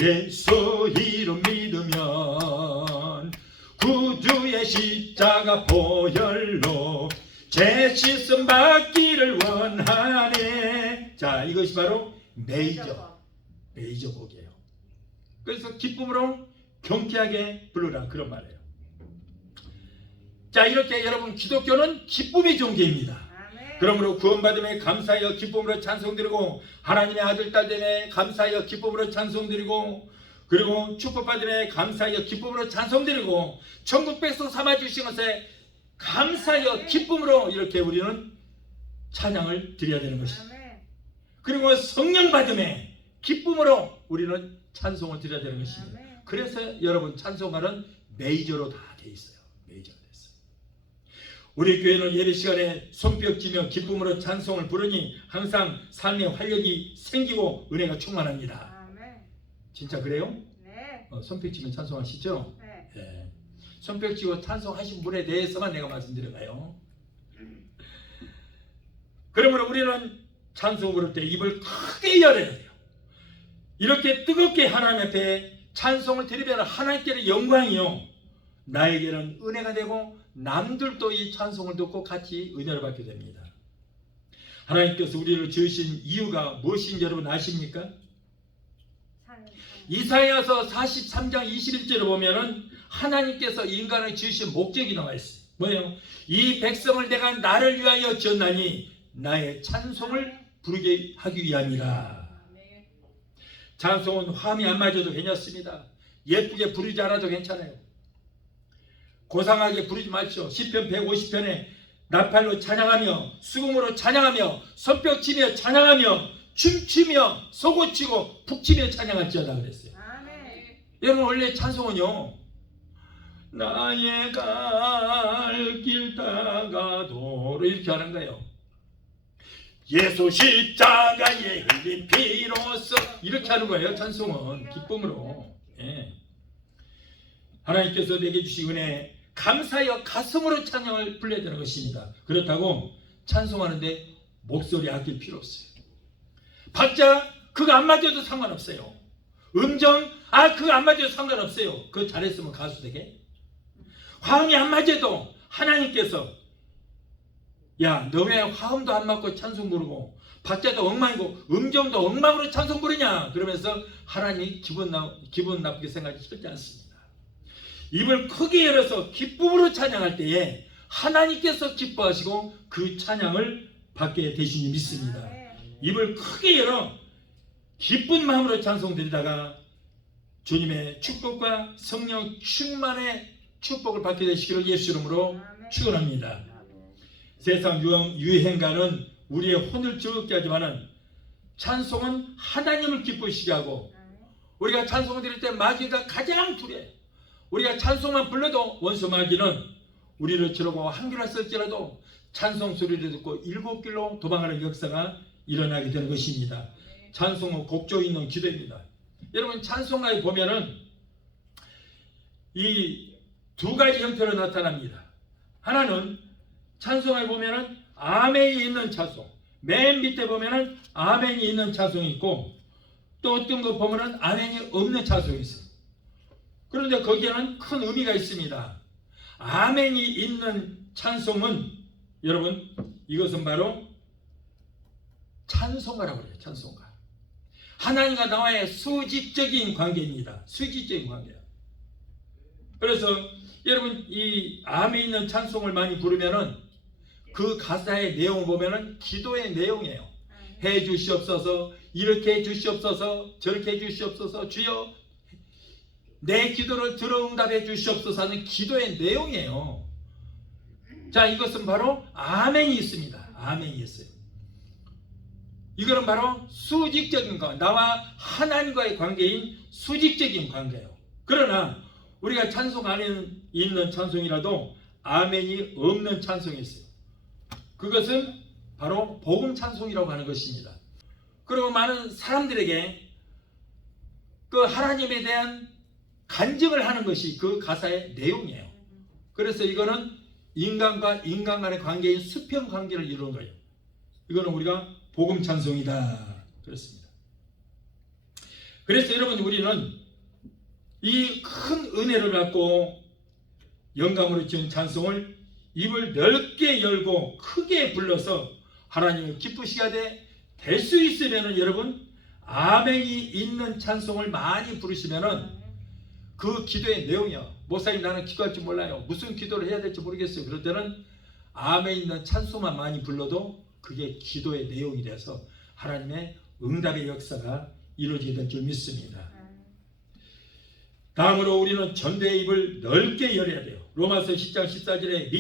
예수 이름 믿으면 구주의 십자가 보혈로 죄 씻음 받기를 원하네. 자, 이것이 바로 메이저 메이저 곡이에요. 그래서 기쁨으로 경쾌하게 부르라 그런 말이에요. 자, 이렇게 여러분 기독교는 기쁨의 종교입니다. 그러므로 구원받음에 감사하여 기쁨으로 찬송드리고 하나님의 아들 딸됨에 감사하여 기쁨으로 찬송드리고 그리고 축복받음에 감사하여 기쁨으로 찬송드리고 천국 백성 삼아주신 것에 감사하여 기쁨으로 이렇게 우리는 찬양을 드려야 되는 것입니다. 그리고 성령 받음에 기쁨으로 우리는 찬송을 드려야 되는 것입니다. 그래서 여러분 찬송가는 메이저로 다 돼 있어요. 메이저가 됐어요. 우리 교회는 예배 시간에 손뼉치며 기쁨으로 찬송을 부르니 항상 삶의 활력이 생기고 은혜가 충만합니다. 진짜 그래요? 네. 손뼉치면 찬송하시죠? 네. 네. 손뼉치고 찬송하신 분에 대해서만 내가 말씀드려가요. 그러므로 우리는 찬송 부를 때 입을 크게 열어야 돼요. 이렇게 뜨겁게 하나님 앞에 찬송을 드리면 하나님께는 영광이요 나에게는 은혜가 되고 남들도 이 찬송을 듣고 같이 은혜를 받게 됩니다. 하나님께서 우리를 지으신 이유가 무엇인지 여러분 아십니까? 이사야서 43장 21절을 보면은 하나님께서 인간을 지으신 목적이 나와 있어요. 뭐예요? 이 백성을 내가 나를 위하여 지었나니 나의 찬송을 부르게 하기 위함이라. 찬송은 화음이 안 맞아도 괜찮습니다. 예쁘게 부르지 않아도 괜찮아요. 고상하게 부르지 마시오. 시편 150편에 나팔로 찬양하며 수금으로 찬양하며 손뼉치며 찬양하며 춤추며 소고치고 북치며 찬양할지어다 그랬어요. 여러분 원래 찬송은요 나의 갈 길 따가도록 이렇게 하는 거예요. 예수 십자가에 흘린 피로써 이렇게 하는 거예요. 찬송은 기쁨으로. 예. 하나님께서 내게 주신 은혜 감사하여 가슴으로 찬양을 불러야 되는 것입니다. 그렇다고 찬송하는데 목소리 아낄 필요 없어요. 박자 그거 안 맞아도 상관없어요. 음정 그거 안 맞아도 상관없어요. 그거 잘했으면 가수 되게. 화음이 안 맞아도 하나님께서 야, 너 왜 화음도 안 맞고 찬송 부르고 박자도 엉망이고 음정도 엉망으로 찬송 부르냐? 그러면서 하나님이 기분 나쁘게 생각하지 절대 않습니다. 입을 크게 열어서 기쁨으로 찬양할 때에 하나님께서 기뻐하시고 그 찬양을 받게 되시니 믿습니다. 입을 크게 열어 기쁜 마음으로 찬송 드리다가 주님의 축복과 성령 충만의 축복을 받게 되시기를 예수 이름으로 축원합니다. 세상 유행가는 우리의 혼을 즐겁게 하지만은 찬송은 하나님을 기쁘시게 하고 우리가 찬송을 드릴 때 마귀가 가장 두려워요. 우리가 찬송만 불러도 원수 마귀는 우리를 치려고 한 길을 쓸지라도 찬송 소리를 듣고 7길로 도망하는 역사가 일어나게 되는 것입니다. 찬송은 곡조 있는 기도입니다. 여러분 찬송가에 보면은 이 두 가지 형태로 나타납니다. 하나는 찬송에 보면은 아멘이 있는 찬송, 맨 밑에 보면은 아멘이 있는 찬송이 있고 또 어떤 거 보면은 아멘이 없는 찬송이 있어요. 그런데 거기에는 큰 의미가 있습니다. 아멘이 있는 찬송은 여러분 이것은 바로 찬송가라고 해요. 찬송가. 하나님과 나와의 수직적인 관계입니다. 수직적인 관계예요. 그래서 여러분 이 아멘 있는 찬송을 많이 부르면은 그 가사의 내용을 보면은 기도의 내용이에요. 해 주시옵소서, 이렇게 해 주시옵소서, 저렇게 해 주시옵소서, 주여 내 기도를 들어 응답해 주시옵소서 하는 기도의 내용이에요. 자, 이것은 바로 아멘이 있습니다. 아멘이 있어요. 이거는 바로 수직적인 것, 나와 하나님과의 관계인 수직적인 관계예요. 그러나 우리가 찬송 안에 있는 찬송이라도 아멘이 없는 찬송이 있어요. 그것은 바로 복음 찬송이라고 하는 것입니다. 그리고 많은 사람들에게 그 하나님에 대한 간증을 하는 것이 그 가사의 내용이에요. 그래서 이거는 인간과 인간 간의 관계인 수평 관계를 이루는 거예요. 이거는 우리가 복음 찬송이다 그렇습니다. 그래서 여러분 우리는 이 큰 은혜를 갖고 영감으로 지은 찬송을 입을 넓게 열고 크게 불러서 하나님을 기쁘시게 될 수 있으면 여러분 아멘이 있는 찬송을 많이 부르시면은 그 기도의 내용이요. 목사님 나는 기도할 줄 몰라요. 무슨 기도를 해야 될지 모르겠어요. 그럴 때는 아멘 있는 찬송만 많이 불러도 그게 기도의 내용이 돼서 하나님의 응답의 역사가 이루어지게 될 줄 믿습니다. 다음으로 우리는 전도의 입을 넓게 열어야 돼요. 로마서 10장 14절에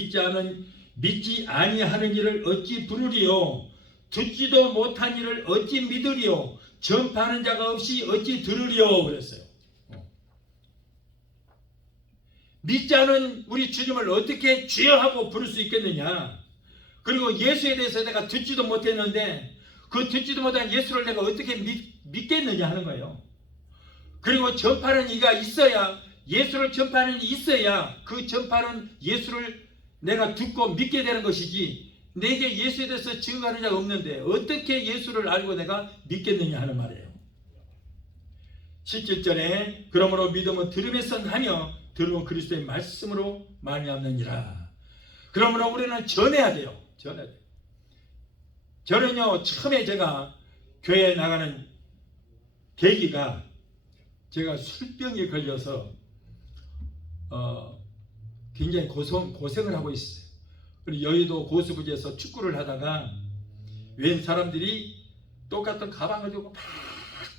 믿지 아니하는 일을 어찌 부르리요? 듣지도 못한 일을 어찌 믿으리요? 전파하는 자가 없이 어찌 들으리요? 그랬어요. 믿지 않은 우리 주님을 어떻게 주여 하고 부를 수 있겠느냐? 그리고 예수에 대해서 내가 듣지도 못했는데 그 듣지도 못한 예수를 내가 어떻게 믿겠느냐 하는 거예요. 그리고 전파하는 이가 있어야, 예수를 전파하는 이 있어야 그 전파하는 예수를 내가 듣고 믿게 되는 것이지, 내게 예수에 대해서 증거하는 자가 없는데 어떻게 예수를 알고 내가 믿겠느냐 하는 말이에요. 17절에 그러므로 믿음은 들음에서 하며 들음은 그리스도의 말씀으로 말미암느니라. 그러므로 우리는 전해야 돼요. 전해야 돼요. 저는요, 처음에 제가 교회에 나가는 계기가, 제가 술병에 걸려서 굉장히 고생을 하고 있어요. 그리고 여의도 고수부지에서 축구를 하다가 웬 사람들이 똑같은 가방을 들고 막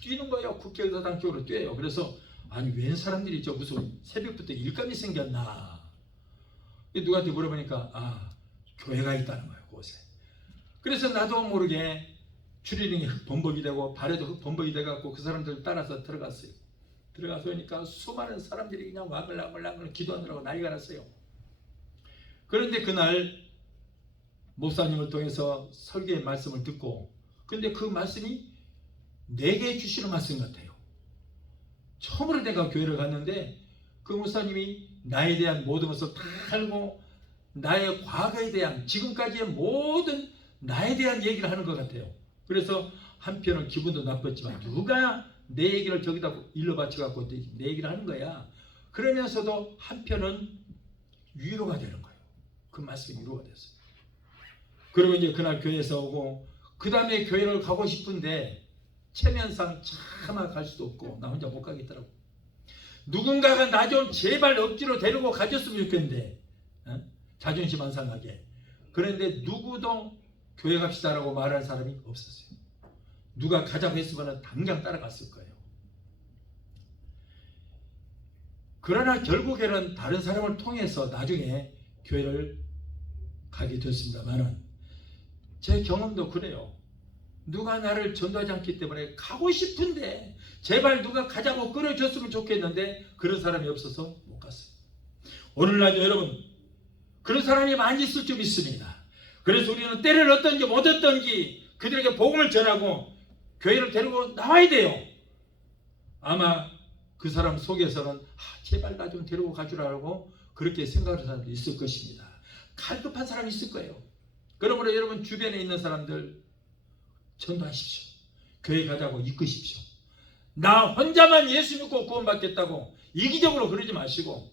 뛰는 거예요. 국회의사당 쪽으로 뛰어요. 그래서 아니 웬 사람들이 저 무슨 새벽부터 일감이 생겼나. 누구한테 물어보니까 교회가 있다는 거예요. 곳에. 그래서 나도 모르게 추리닝이 흑범벅이 되고 발에도 흑범벅이 돼갖고 그 사람들 따라서 들어갔어요. 들어가서 보니까 수많은 사람들이 그냥 와글와글 기도하느라고 난리가 났어요. 그런데 그날 목사님을 통해서 설교의 말씀을 듣고, 근데 그 말씀이 내게 주시는 말씀 같아요. 처음으로 내가 교회를 갔는데 그 목사님이 나에 대한 모든 것을 다 알고 나의 과거에 대한, 지금까지의 모든 나에 대한 얘기를 하는 것 같아요. 그래서 한편은 기분도 나빴지만 누가 내 얘기를 저기다 일러 바쳐갖고 내 얘기를 하는 거야. 그러면서도 한편은 위로가 되는 거예요. 그 말씀이 위로가 됐어요. 그리고 이제 그날 교회에서 오고, 그 다음에 교회를 가고 싶은데 체면상 차마 갈 수도 없고 나 혼자 못 가겠더라고. 누군가가 나 좀 제발 억지로 데리고 가줬으면 좋겠는데, 자존심 안 상하게. 그런데 누구도 교회 갑시다라고 말할 사람이 없었어요. 누가 가자고 했으면 당장 따라갔을 거예요. 그러나 결국에는 다른 사람을 통해서 나중에 교회를 가게 됐습니다만은, 제 경험도 그래요. 누가 나를 전도하지 않기 때문에 가고 싶은데 제발 누가 가자고 끌어줬으면 좋겠는데 그런 사람이 없어서 못 갔어요. 오늘날도 여러분 그런 사람이 많이 있을 줄 믿습니다. 그래서 우리는 때를 얻든지 못 얻든지 그들에게 복음을 전하고 교회를 데리고 나와야 돼요. 아마 그 사람 속에서는 제발 나 좀 데리고 가주라고 그렇게 생각하는 사람도 있을 것입니다. 갈급한 사람이 있을 거예요. 그러므로 여러분 주변에 있는 사람들 전도하십시오. 교회 가자고 이끄십시오. 나 혼자만 예수 믿고 구원받겠다고 이기적으로 그러지 마시고,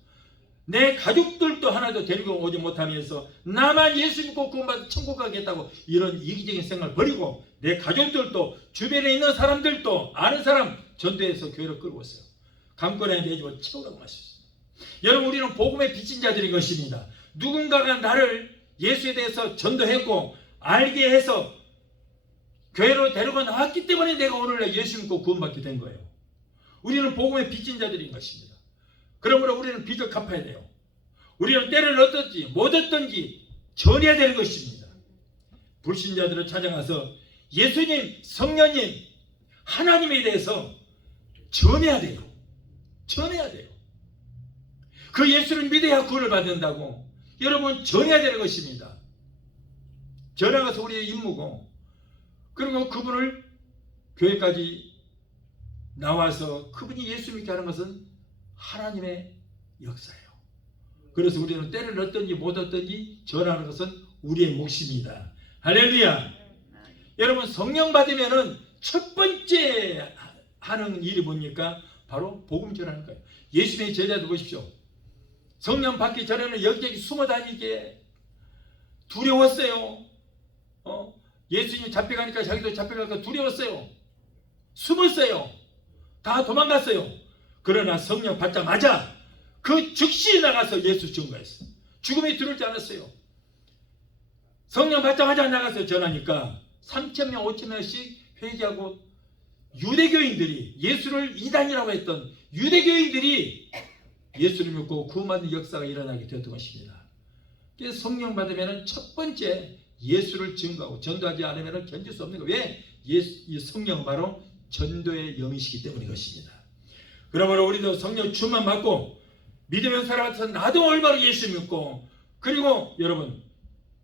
내 가족들도 하나도 데리고 오지 못하면서 나만 예수 믿고 구원받아 천국 가겠다고 이런 이기적인 생각을 버리고, 내 가족들도 주변에 있는 사람들도 아는 사람 전도해서 교회를 끌고 오세요. 강권에 내 집을 채우라고 하셨습니다. 여러분 우리는 복음의 빚진 자들인 것입니다. 누군가가 나를 예수에 대해서 전도했고 알게 해서 교회로 데리고 나왔기 때문에 내가 오늘날 예수 믿고 구원받게 된 거예요. 우리는 복음의 빚진 자들인 것입니다. 그러므로 우리는 빚을 갚아야 돼요. 우리는 때를 얻든지 못 얻든지 전해야 되는 것입니다. 불신자들을 찾아가서 예수님, 성령님, 하나님에 대해서 전해야 돼요. 전해야 돼요. 그 예수를 믿어야 구원을 받는다고 여러분 전해야 되는 것입니다. 전하가서 우리의 임무고, 그리고 그분을 교회까지 나와서 그분이 예수 믿게 하는 것은 하나님의 역사예요. 그래서 우리는 때를 얻든지 못 얻든지 전하는 것은 우리의 몫입니다. 할렐루야. 여러분 성령 받으면은 첫 번째 하는 일이 뭡니까? 바로 복음 전하는 거예요. 예수님의 제자들 보십시오. 성령 받기 전에는 여기저기 숨어 다니게 두려웠어요. 예수님이 잡혀가니까 자기도 잡혀갈까 두려웠어요. 숨었어요. 다 도망갔어요. 그러나 성령 받자마자 그 즉시 나가서 예수 증거했어요. 죽음이 들어오지 않았어요. 성령 받자마자 나가서 전하니까 3,000명, 5,000명씩 회개하고 유대교인들이, 예수를 이단이라고 했던 유대교인들이 예수를 믿고 구원받는 역사가 일어나게 되었던 것입니다. 그래서 성령 받으면 첫 번째 예수를 증거하고 전도하지 않으면 견딜 수 없는 거예요. 왜? 이 성령은 바로 전도의 영이시기 때문인 것입니다. 그러므로 우리도 성령 충만 받고 믿으면 살아가서 나도 올바로 예수 믿고, 그리고 여러분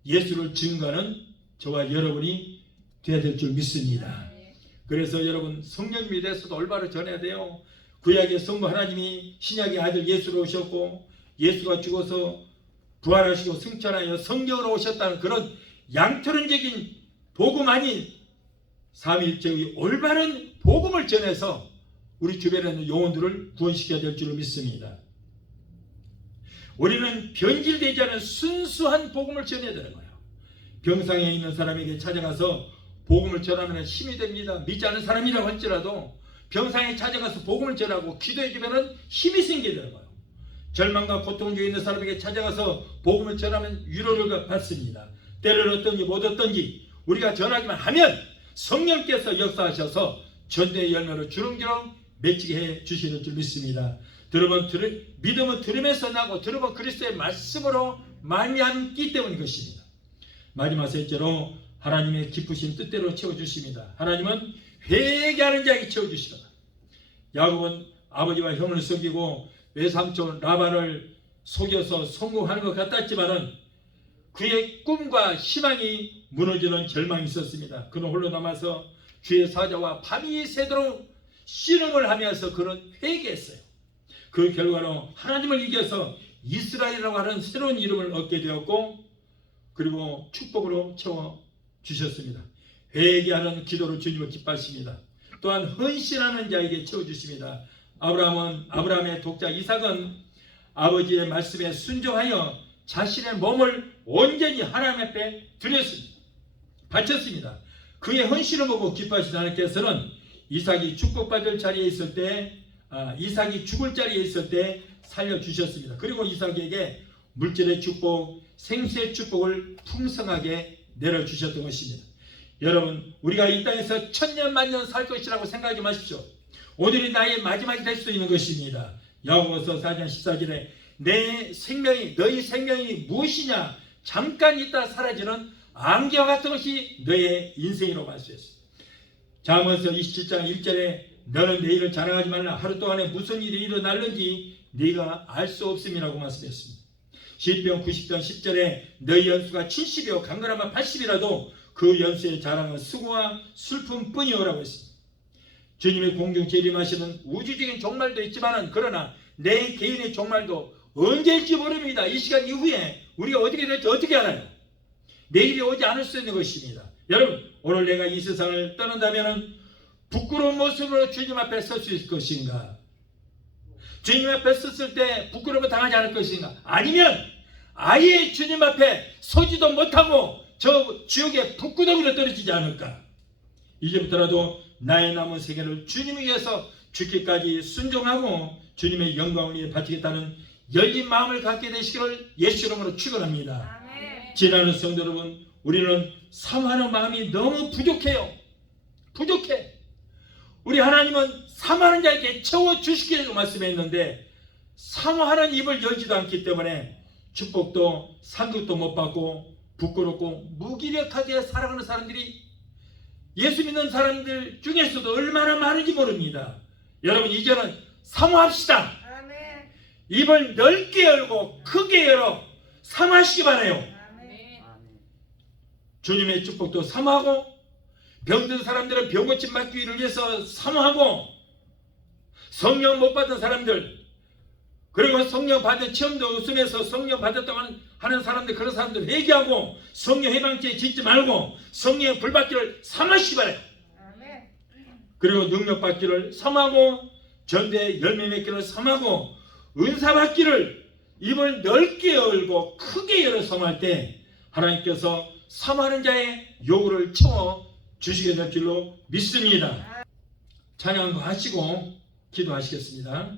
예수를 증거하는 저와 여러분이 되어야 될 줄 믿습니다. 그래서 여러분 성령님에 대해서도 올바로 전해야 돼요. 구약의 성부 하나님이 신약의 아들 예수로 오셨고, 예수가 죽어서 부활하시고 승천하여 성령으로 오셨다는 그런 양처론적인 복음 아닌 삼위일체의 올바른 복음을 전해서 우리 주변에 있는 영혼들을 구원시켜야 될 줄 믿습니다. 우리는 변질되지 않은 순수한 복음을 전해야 되는 거예요. 병상에 있는 사람에게 찾아가서 복음을 전하면 힘이 됩니다. 믿지 않은 사람이라고 할지라도 병상에 찾아가서 복음을 전하고 기도해 주면 힘이 생기게 되는 거예요. 절망과 고통 중에 있는 사람에게 찾아가서 복음을 전하면 위로를 받습니다. 때를 얻든지 못 얻든지 우리가 전하기만 하면 성령께서 역사하셔서 전도의 열매로 주렁주렁 맺히게 해 주시는 줄 믿습니다. 믿음은 들으면서 나고 들으면 그리스도의 말씀으로 말미암기 때문인 것입니다. 마지막 셋째로 하나님의 기쁘신 뜻대로 채워주십니다. 하나님은 회개하는 자에게 채워주시다. 야곱은 아버지와 형을 속이고 외삼촌 라반을 속여서 성공하는 것 같았지만은 그의 꿈과 희망이 무너지는 절망이 있었습니다. 그는 홀로 남아서 주의 사자와 밤이 새도록 씨름을 하면서 그는 회개했어요. 그 결과로 하나님을 이겨서 이스라엘이라고 하는 새로운 이름을 얻게 되었고, 그리고 축복으로 채워주셨습니다. 회개하는 기도로 주님을 기뻐하십니다. 또한 헌신하는 자에게 채워주십니다. 아브라함의 독자 이삭은 아버지의 말씀에 순종하여 자신의 몸을 온전히 하나님 앞에 드렸습니다. 바쳤습니다. 그의 헌신을 보고 기뻐하신 하나님께서는 이삭이 축복받을 자리에 있을 때, 이삭이 죽을 자리에 있을 때 살려주셨습니다. 그리고 이삭에게 물질의 축복, 생수의 축복을 풍성하게 내려주셨던 것입니다. 여러분, 우리가 이 땅에서 천년 만년 살 것이라고 생각하지 마십시오. 오늘이 나의 마지막이 될 수 있는 것입니다. 야고보서 4장 14절에 너희 생명이 무엇이냐? 잠깐 있다 사라지는 안개와 같은 것이 너의 인생이라고 말씀했습니다. 잠언서 27장 1절에 너는 내일을 자랑하지 말라. 하루 동안에 무슨 일이 일어날는지 네가 알 수 없음이라고 말씀했습니다. 시편 90편 10절에 너희 연수가 70이요 강건하면 80이라도 그 연수의 자랑은 수고와 슬픔뿐이요라고 했습니다. 주님의 공중 재림하시는 우주적인 종말도 있지만, 그러나 내 개인의 종말도 언제일지 모릅니다. 이 시간 이후에 우리가 어떻게 될지 어떻게 알아요? 내일이 오지 않을 수 있는 것입니다. 여러분, 오늘 내가 이 세상을 떠난다면 부끄러운 모습으로 주님 앞에 설 수 있을 것인가? 주님 앞에 섰을 때 부끄러움을 당하지 않을 것인가? 아니면 아예 주님 앞에 서지도 못하고 저 지옥의 북구덩이로 떨어지지 않을까? 이제부터라도 나의 남은 세계를 주님을 위해서 죽기까지 순종하고 주님의 영광을 위해 바치겠다는 열린 마음을 갖게 되시기를 예수 이름으로 축원합니다. 지나는 성도 여러분, 우리는 사모하는 마음이 너무 부족해요. 부족해. 우리 하나님은 사모하는 자에게 채워주시기로 말씀했는데 사모하는 입을 열지도 않기 때문에 축복도 상급도 못 받고 부끄럽고 무기력하게 살아가는 사람들이 예수 믿는 사람들 중에서도 얼마나 많은지 모릅니다. 여러분, 이제는 사모합시다. 아멘. 입을 넓게 열고 크게 열어 사모하시기 바라요. 아멘. 주님의 축복도 사모하고, 병든 사람들은 병고침 받기를 위해서 사모하고, 성령 못 받은 사람들, 그리고 성령 받은 체험도 없으면서 성령 받았다고 하는 사람들, 그런 사람들 회개하고 성령 해방죄 짓지 말고 성령의 불받기를 사모하시기 바라요. 그리고 능력 받기를 사모하고 전대의 열매 맺기를 사모하고 은사 받기를 입을 넓게 열고 크게 열어 사모할 때 하나님께서 사모하는 자의 요구를 채워 주시게 될 줄로 믿습니다. 찬양도 하시고 기도하시겠습니다.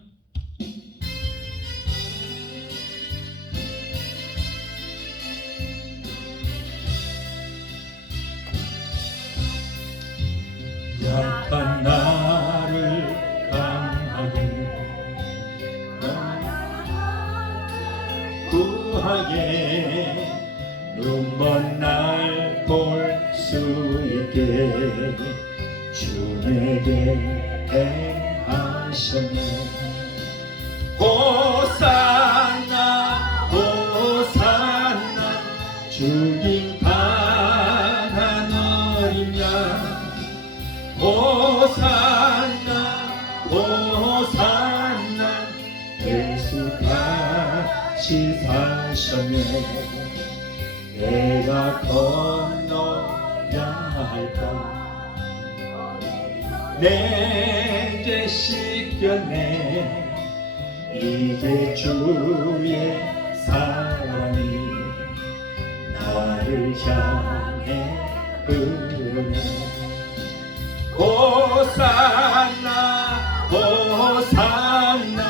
약한 나를 강하게 구하게 눈먼 날 볼 수 있게 주 내게 행하셨네. 호산나 호산나 주님 바란 어린 양 호산나 호산나 예수 다시 사셨네. 내가 건너야 할까 내게 씻겼네. 이제 주의 사랑이 나를 향해 흐르네. 호산나 호산나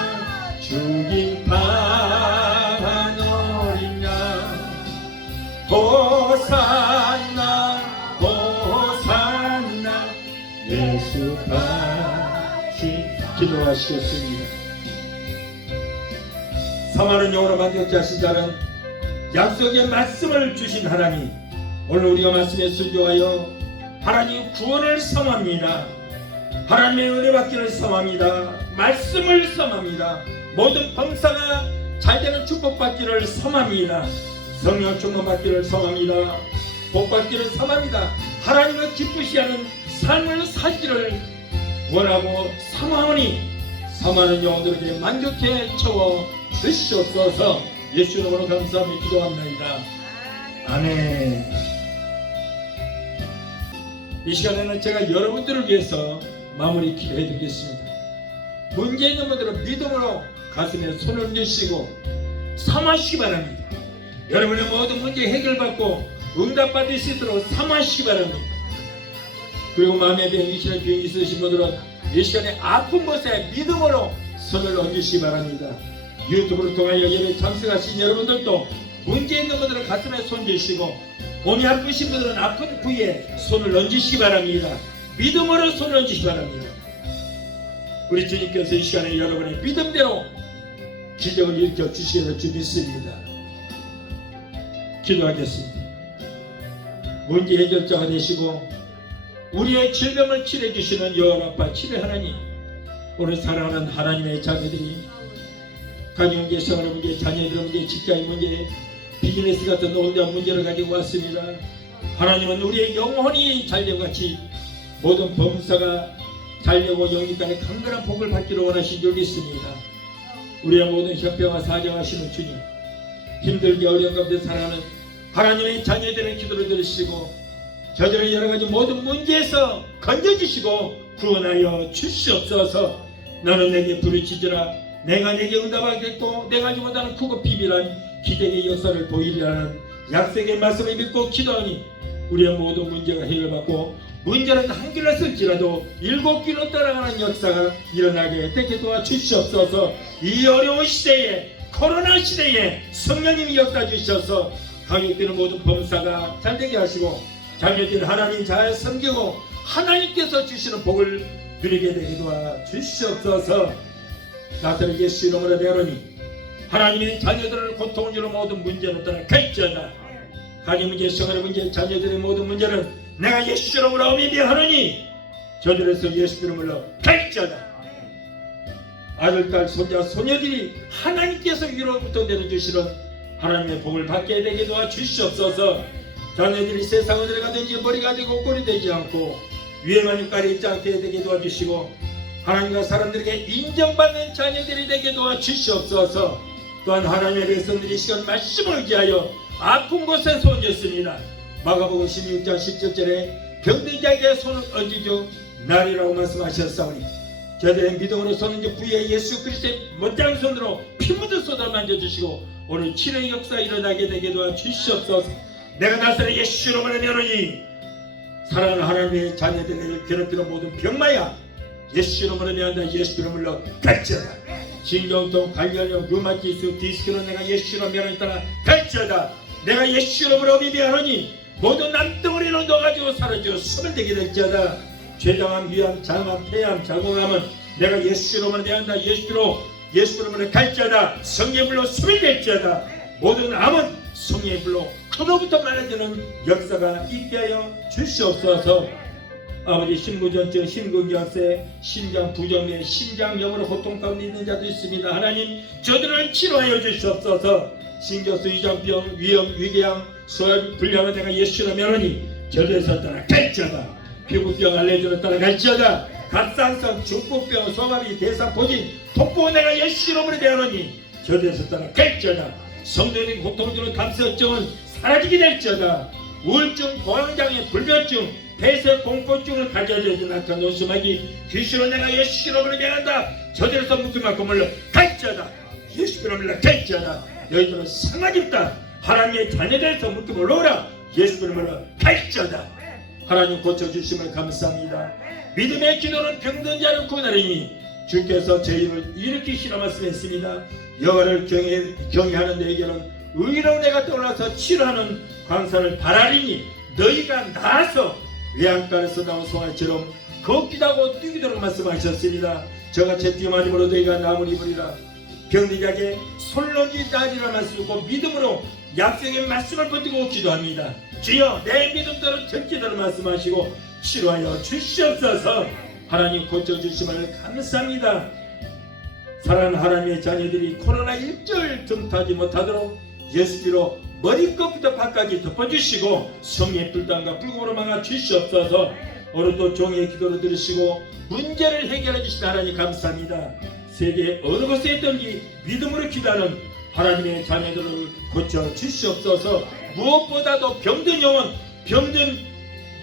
주님 바란 어린 양 호산나 호산나 예수 다시 기도하시겠습니다. 사마른 영으로 만족케 하신 자는 약속의 말씀을 주신 하나님, 오늘 우리가 말씀에 순종하여 하나님 구원을 섬합니다. 하나님의 은혜 받기를 섬합니다. 말씀을 섬합니다. 모든 범사가 잘되는 축복 받기를 섬합니다. 성령 충만 받기를 섬합니다. 복 받기를 섬합니다. 하나님을 기쁘시하는 삶을 사기를 원하고 사모하니 사모하는 영혼들에게 만족해 채워 주시옵소서. 예수 이름으로 감사하며 기도합니다. 아멘. 이 시간에는 제가 여러분들을 위해서 마무리 기도해 드리겠습니다. 문제 있는 분들은 믿음으로 가슴에 손을 얹으시고 사모하시기 바랍니다. 여러분의 모든 문제 해결받고 응답받을 수 있도록 사모하시기 바랍니다. 그리고 마음의 병, 이신의 병이 있으신 분들은 이 시간에 아픈 곳에 믿음으로 손을 얹으시기 바랍니다. 유튜브를 통하여 예배 참석하신 여러분들도 문제 있는 분들은 가슴에 손 얹으시고 몸이 아프신 분들은 아픈 부위에 손을 얹으시기 바랍니다. 믿음으로 손을 얹으시기 바랍니다. 우리 주님께서 이 시간에 여러분의 믿음대로 기적을 일으켜 주시기를 주 믿습니다. 기도하겠습니다. 문제 해결자가 되시고 우리의 질병을 치료해 주시는 여호와파 치료 하나님, 오늘 사랑하는 하나님의 자녀들이 가정 문제, 생활 문제, 자녀들 문제, 직장인 문제, 비즈니스 같은 온갖 문제를 가지고 왔습니다. 하나님은 우리의 영혼이 잘되고 같이 모든 범사가 잘되고 영육간의 강건한 복을 받기를 원하신 줄 믿습니다. 우리의 모든 협회와 사정하시는 주님, 힘들게 어려운 가운데 살아가는 하나님의 자녀들의 기도를 들으시고 저들의 여러가지 모든 문제에서 건져주시고 구원하여 주시옵소서. 너는 내게 부르짖으라 내가 내게 응답하겠고 내가 하지 못하는 크고 비밀한 기적의 역사를 보이리라는 약속의 말씀을 믿고 기도하니 우리의 모든 문제가 해결받고 문제는 한 길로 쓸지라도 7길로 따라가는 역사가 일어나게 되게 도와주시옵소서. 이 어려운 시대에 코로나 시대에 성령님이 역사주셔서 가족들의 모든 범사가 잘되게 하시고 자녀들 하나님 잘 섬기고 하나님께서 주시는 복을 누리게 되게 도와주시옵소서. 나사렛 예수 이름으로 내오니 하나님의 자녀들을 고통을 주는 모든 문제는 떠나 갈지어다. 가정 문제, 생활 문제, 자녀들의 모든 문제는 내가 예수 이름으로 어미비하노니 저들에서 예수 이름으로 갈지어다. 아들, 딸, 손자, 소녀들이 하나님께서 위로부터 내려주시는 하나님의 복을 받게 되게 도와주시옵소서. 자녀들이 세상 어디를 가든지 머리가 되고 꼴이 되지 않고 위에만 가리지 않게 되게 도와주시고 하나님과 사람들에게 인정받는 자녀들이 되게 도와주시옵소서. 또한 하나님의 백성들이 시간 말씀을 의지하여 아픈 곳에 손 얹었습니다. 마가복음 16장 17절에 병든 자에게 손을 얹으죠 나리라고 말씀하셨사오니 저들의 믿음으로 손 얹은 부위에 예수 그리스도의 못장은 손으로 피 묻은 손을 만져주시고 오늘 치료의 역사 일어나게 되게 도와주시옵소서. 내가 나사렛 예수 이름으로 명하노니 사랑하는 하나님의 자녀들을 괴롭히는 모든 병마야 예수 이름으로 내한다. 예수 이름으로 갈지어다. 신경통, 관절염, 류마티스, 디스크로 내가 예수 이름으로 멸하였다. 갈지어다. 내가 예수 이름으로 미미하노니 모든 남덩어리로 넣어가지고 사라지고 숨을 대게 될지어다. 췌장암, 위암, 장암, 폐암, 자궁암은 내가 예수 이름으로 내한다. 예수 이름으로 갈지어다. 성령의 불로 숨을 댈지어다. 모든 암은 성령의 불로 그로부터 많아지는 역사가 있게 하여 주시옵소서. 아버지, 심부전증, 심근경색, 심장 부정맥, 심장염으로 고통 가운데 있는 자도 있습니다. 하나님, 저들을 치료하여 주시옵소서. 신경수 위장병, 위염, 위궤양, 소화 불량을 내가 예수로 멸하니 저들에서 따라 갈지어다. 피부병, 알레르기로 따라 갈지어다. 갑상선, 중풍병, 소화비, 대사포진, 독보 내가 예수 이름으로 대하노니 저들에서 따라 갈지어다. 성도의 고통주는 감수증은 사라지게 될지어다. 우울증, 공황장애, 불면증, 폐쇄 공포증을 가져야지 않다. 노심하기 귀신으로 내가 예수 이름으로 대한다. 저들에서 묶임받고 물러 갈지어다. 예수 이름으로 갈지어다. 너희들은 상관이 없다. 하나님의 자녀들에서 묶임 올라오라. 예수 이름으로 갈지어다. 하나님 고쳐주심을 감사합니다. 믿음의 기도는 병든 자를 구원하리니 주께서 저희를 일으키시라 말씀했습니다. 여호와를 경외하는 너에게는 의로운 내가 떠올라서 치료하는 광산을 바라리니 너희가 나아서 외양간에서 나온 송아지처럼 걷기도 하고 뛰기도록 말씀하셨습니다. 저같이 뛰어맞음으로 너희가 나무를 입으리라. 병든 자에게 솔론이 나리라 말씀하고 믿음으로 약속의 말씀을 버티고 기도합니다. 주여 내 믿음대로 전기도록 말씀하시고 치료하여 주시옵소서. 하나님 고쳐주심을 감사합니다. 사랑하는 하나님의 자녀들이 코로나 일절 틈타지 못하도록 예수께로 머리끝부터 발까지 덮어주시고 성령의 불단과 불금으로 막아 주시옵소서. 오늘도 종의 기도를 들으시고 문제를 해결해 주신 하나님 감사합니다. 세계 어느 곳에 있든지 믿음으로 기도하는 하나님의 자녀들을 고쳐 주시옵소서. 무엇보다도 병든 영혼, 병든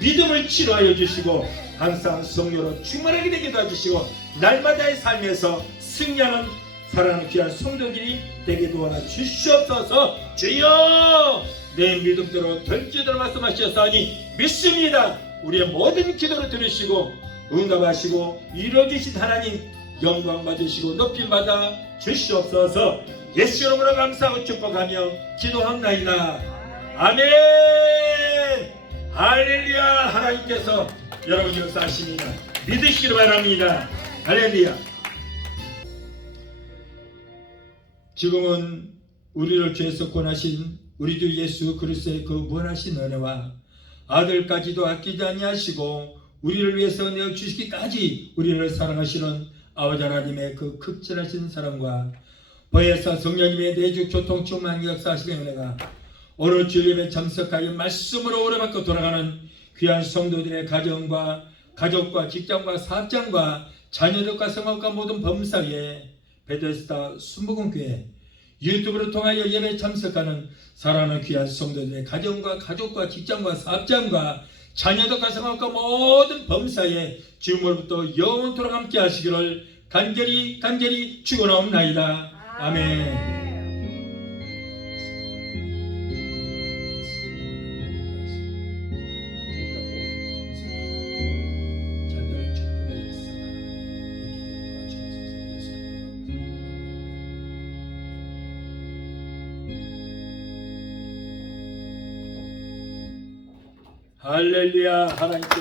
믿음을 치료하여 주시고 항상 성령으로 충만하게 되게 도와주시고 날마다의 삶에서 승리하는 사랑하는 귀한 성도들이 되게 도와주시옵소서. 주여 내 믿음대로 될지도록 말씀하셨사오니 믿습니다. 우리의 모든 기도를 들으시고 응답하시고 이루어주신 하나님 영광 받으시고 높임 받아 주시옵소서. 예수 이름으로 감사하고 축복하며 기도합나이다. 아멘. 할렐루야. 하나님께서 여러분 역사하십니다. 믿으시기를 바랍니다. 할렐루야. 지금은 우리를 죄에서 구원하신 우리 주 예수 그리스도의 그 무한하신 은혜와 아들까지도 아끼지 아니하시고 우리를 위해서 내어주시기까지 우리를 사랑하시는 아버지 하나님의 그 극진하신 사랑과 보혜사 성령님의 내주 교통 충만 역사하시는 은혜가 오늘 주일예배 참석하여 말씀으로 오래받고 돌아가는 귀한 성도들의 가정과 가족과 직장과 사업장과 자녀들과 성업과 모든 범사에 베데스다 순복음교회 유튜브를 통하여 예배 참석하는 사랑하는 귀한 성도들의 가정과 가족과 직장과 사업장과 자녀들과 성업과 모든 범사에 지금으로부터 영원토록 함께 하시기를 간절히 축원하옵나이다. 아멘. 할렐루야. 하나님께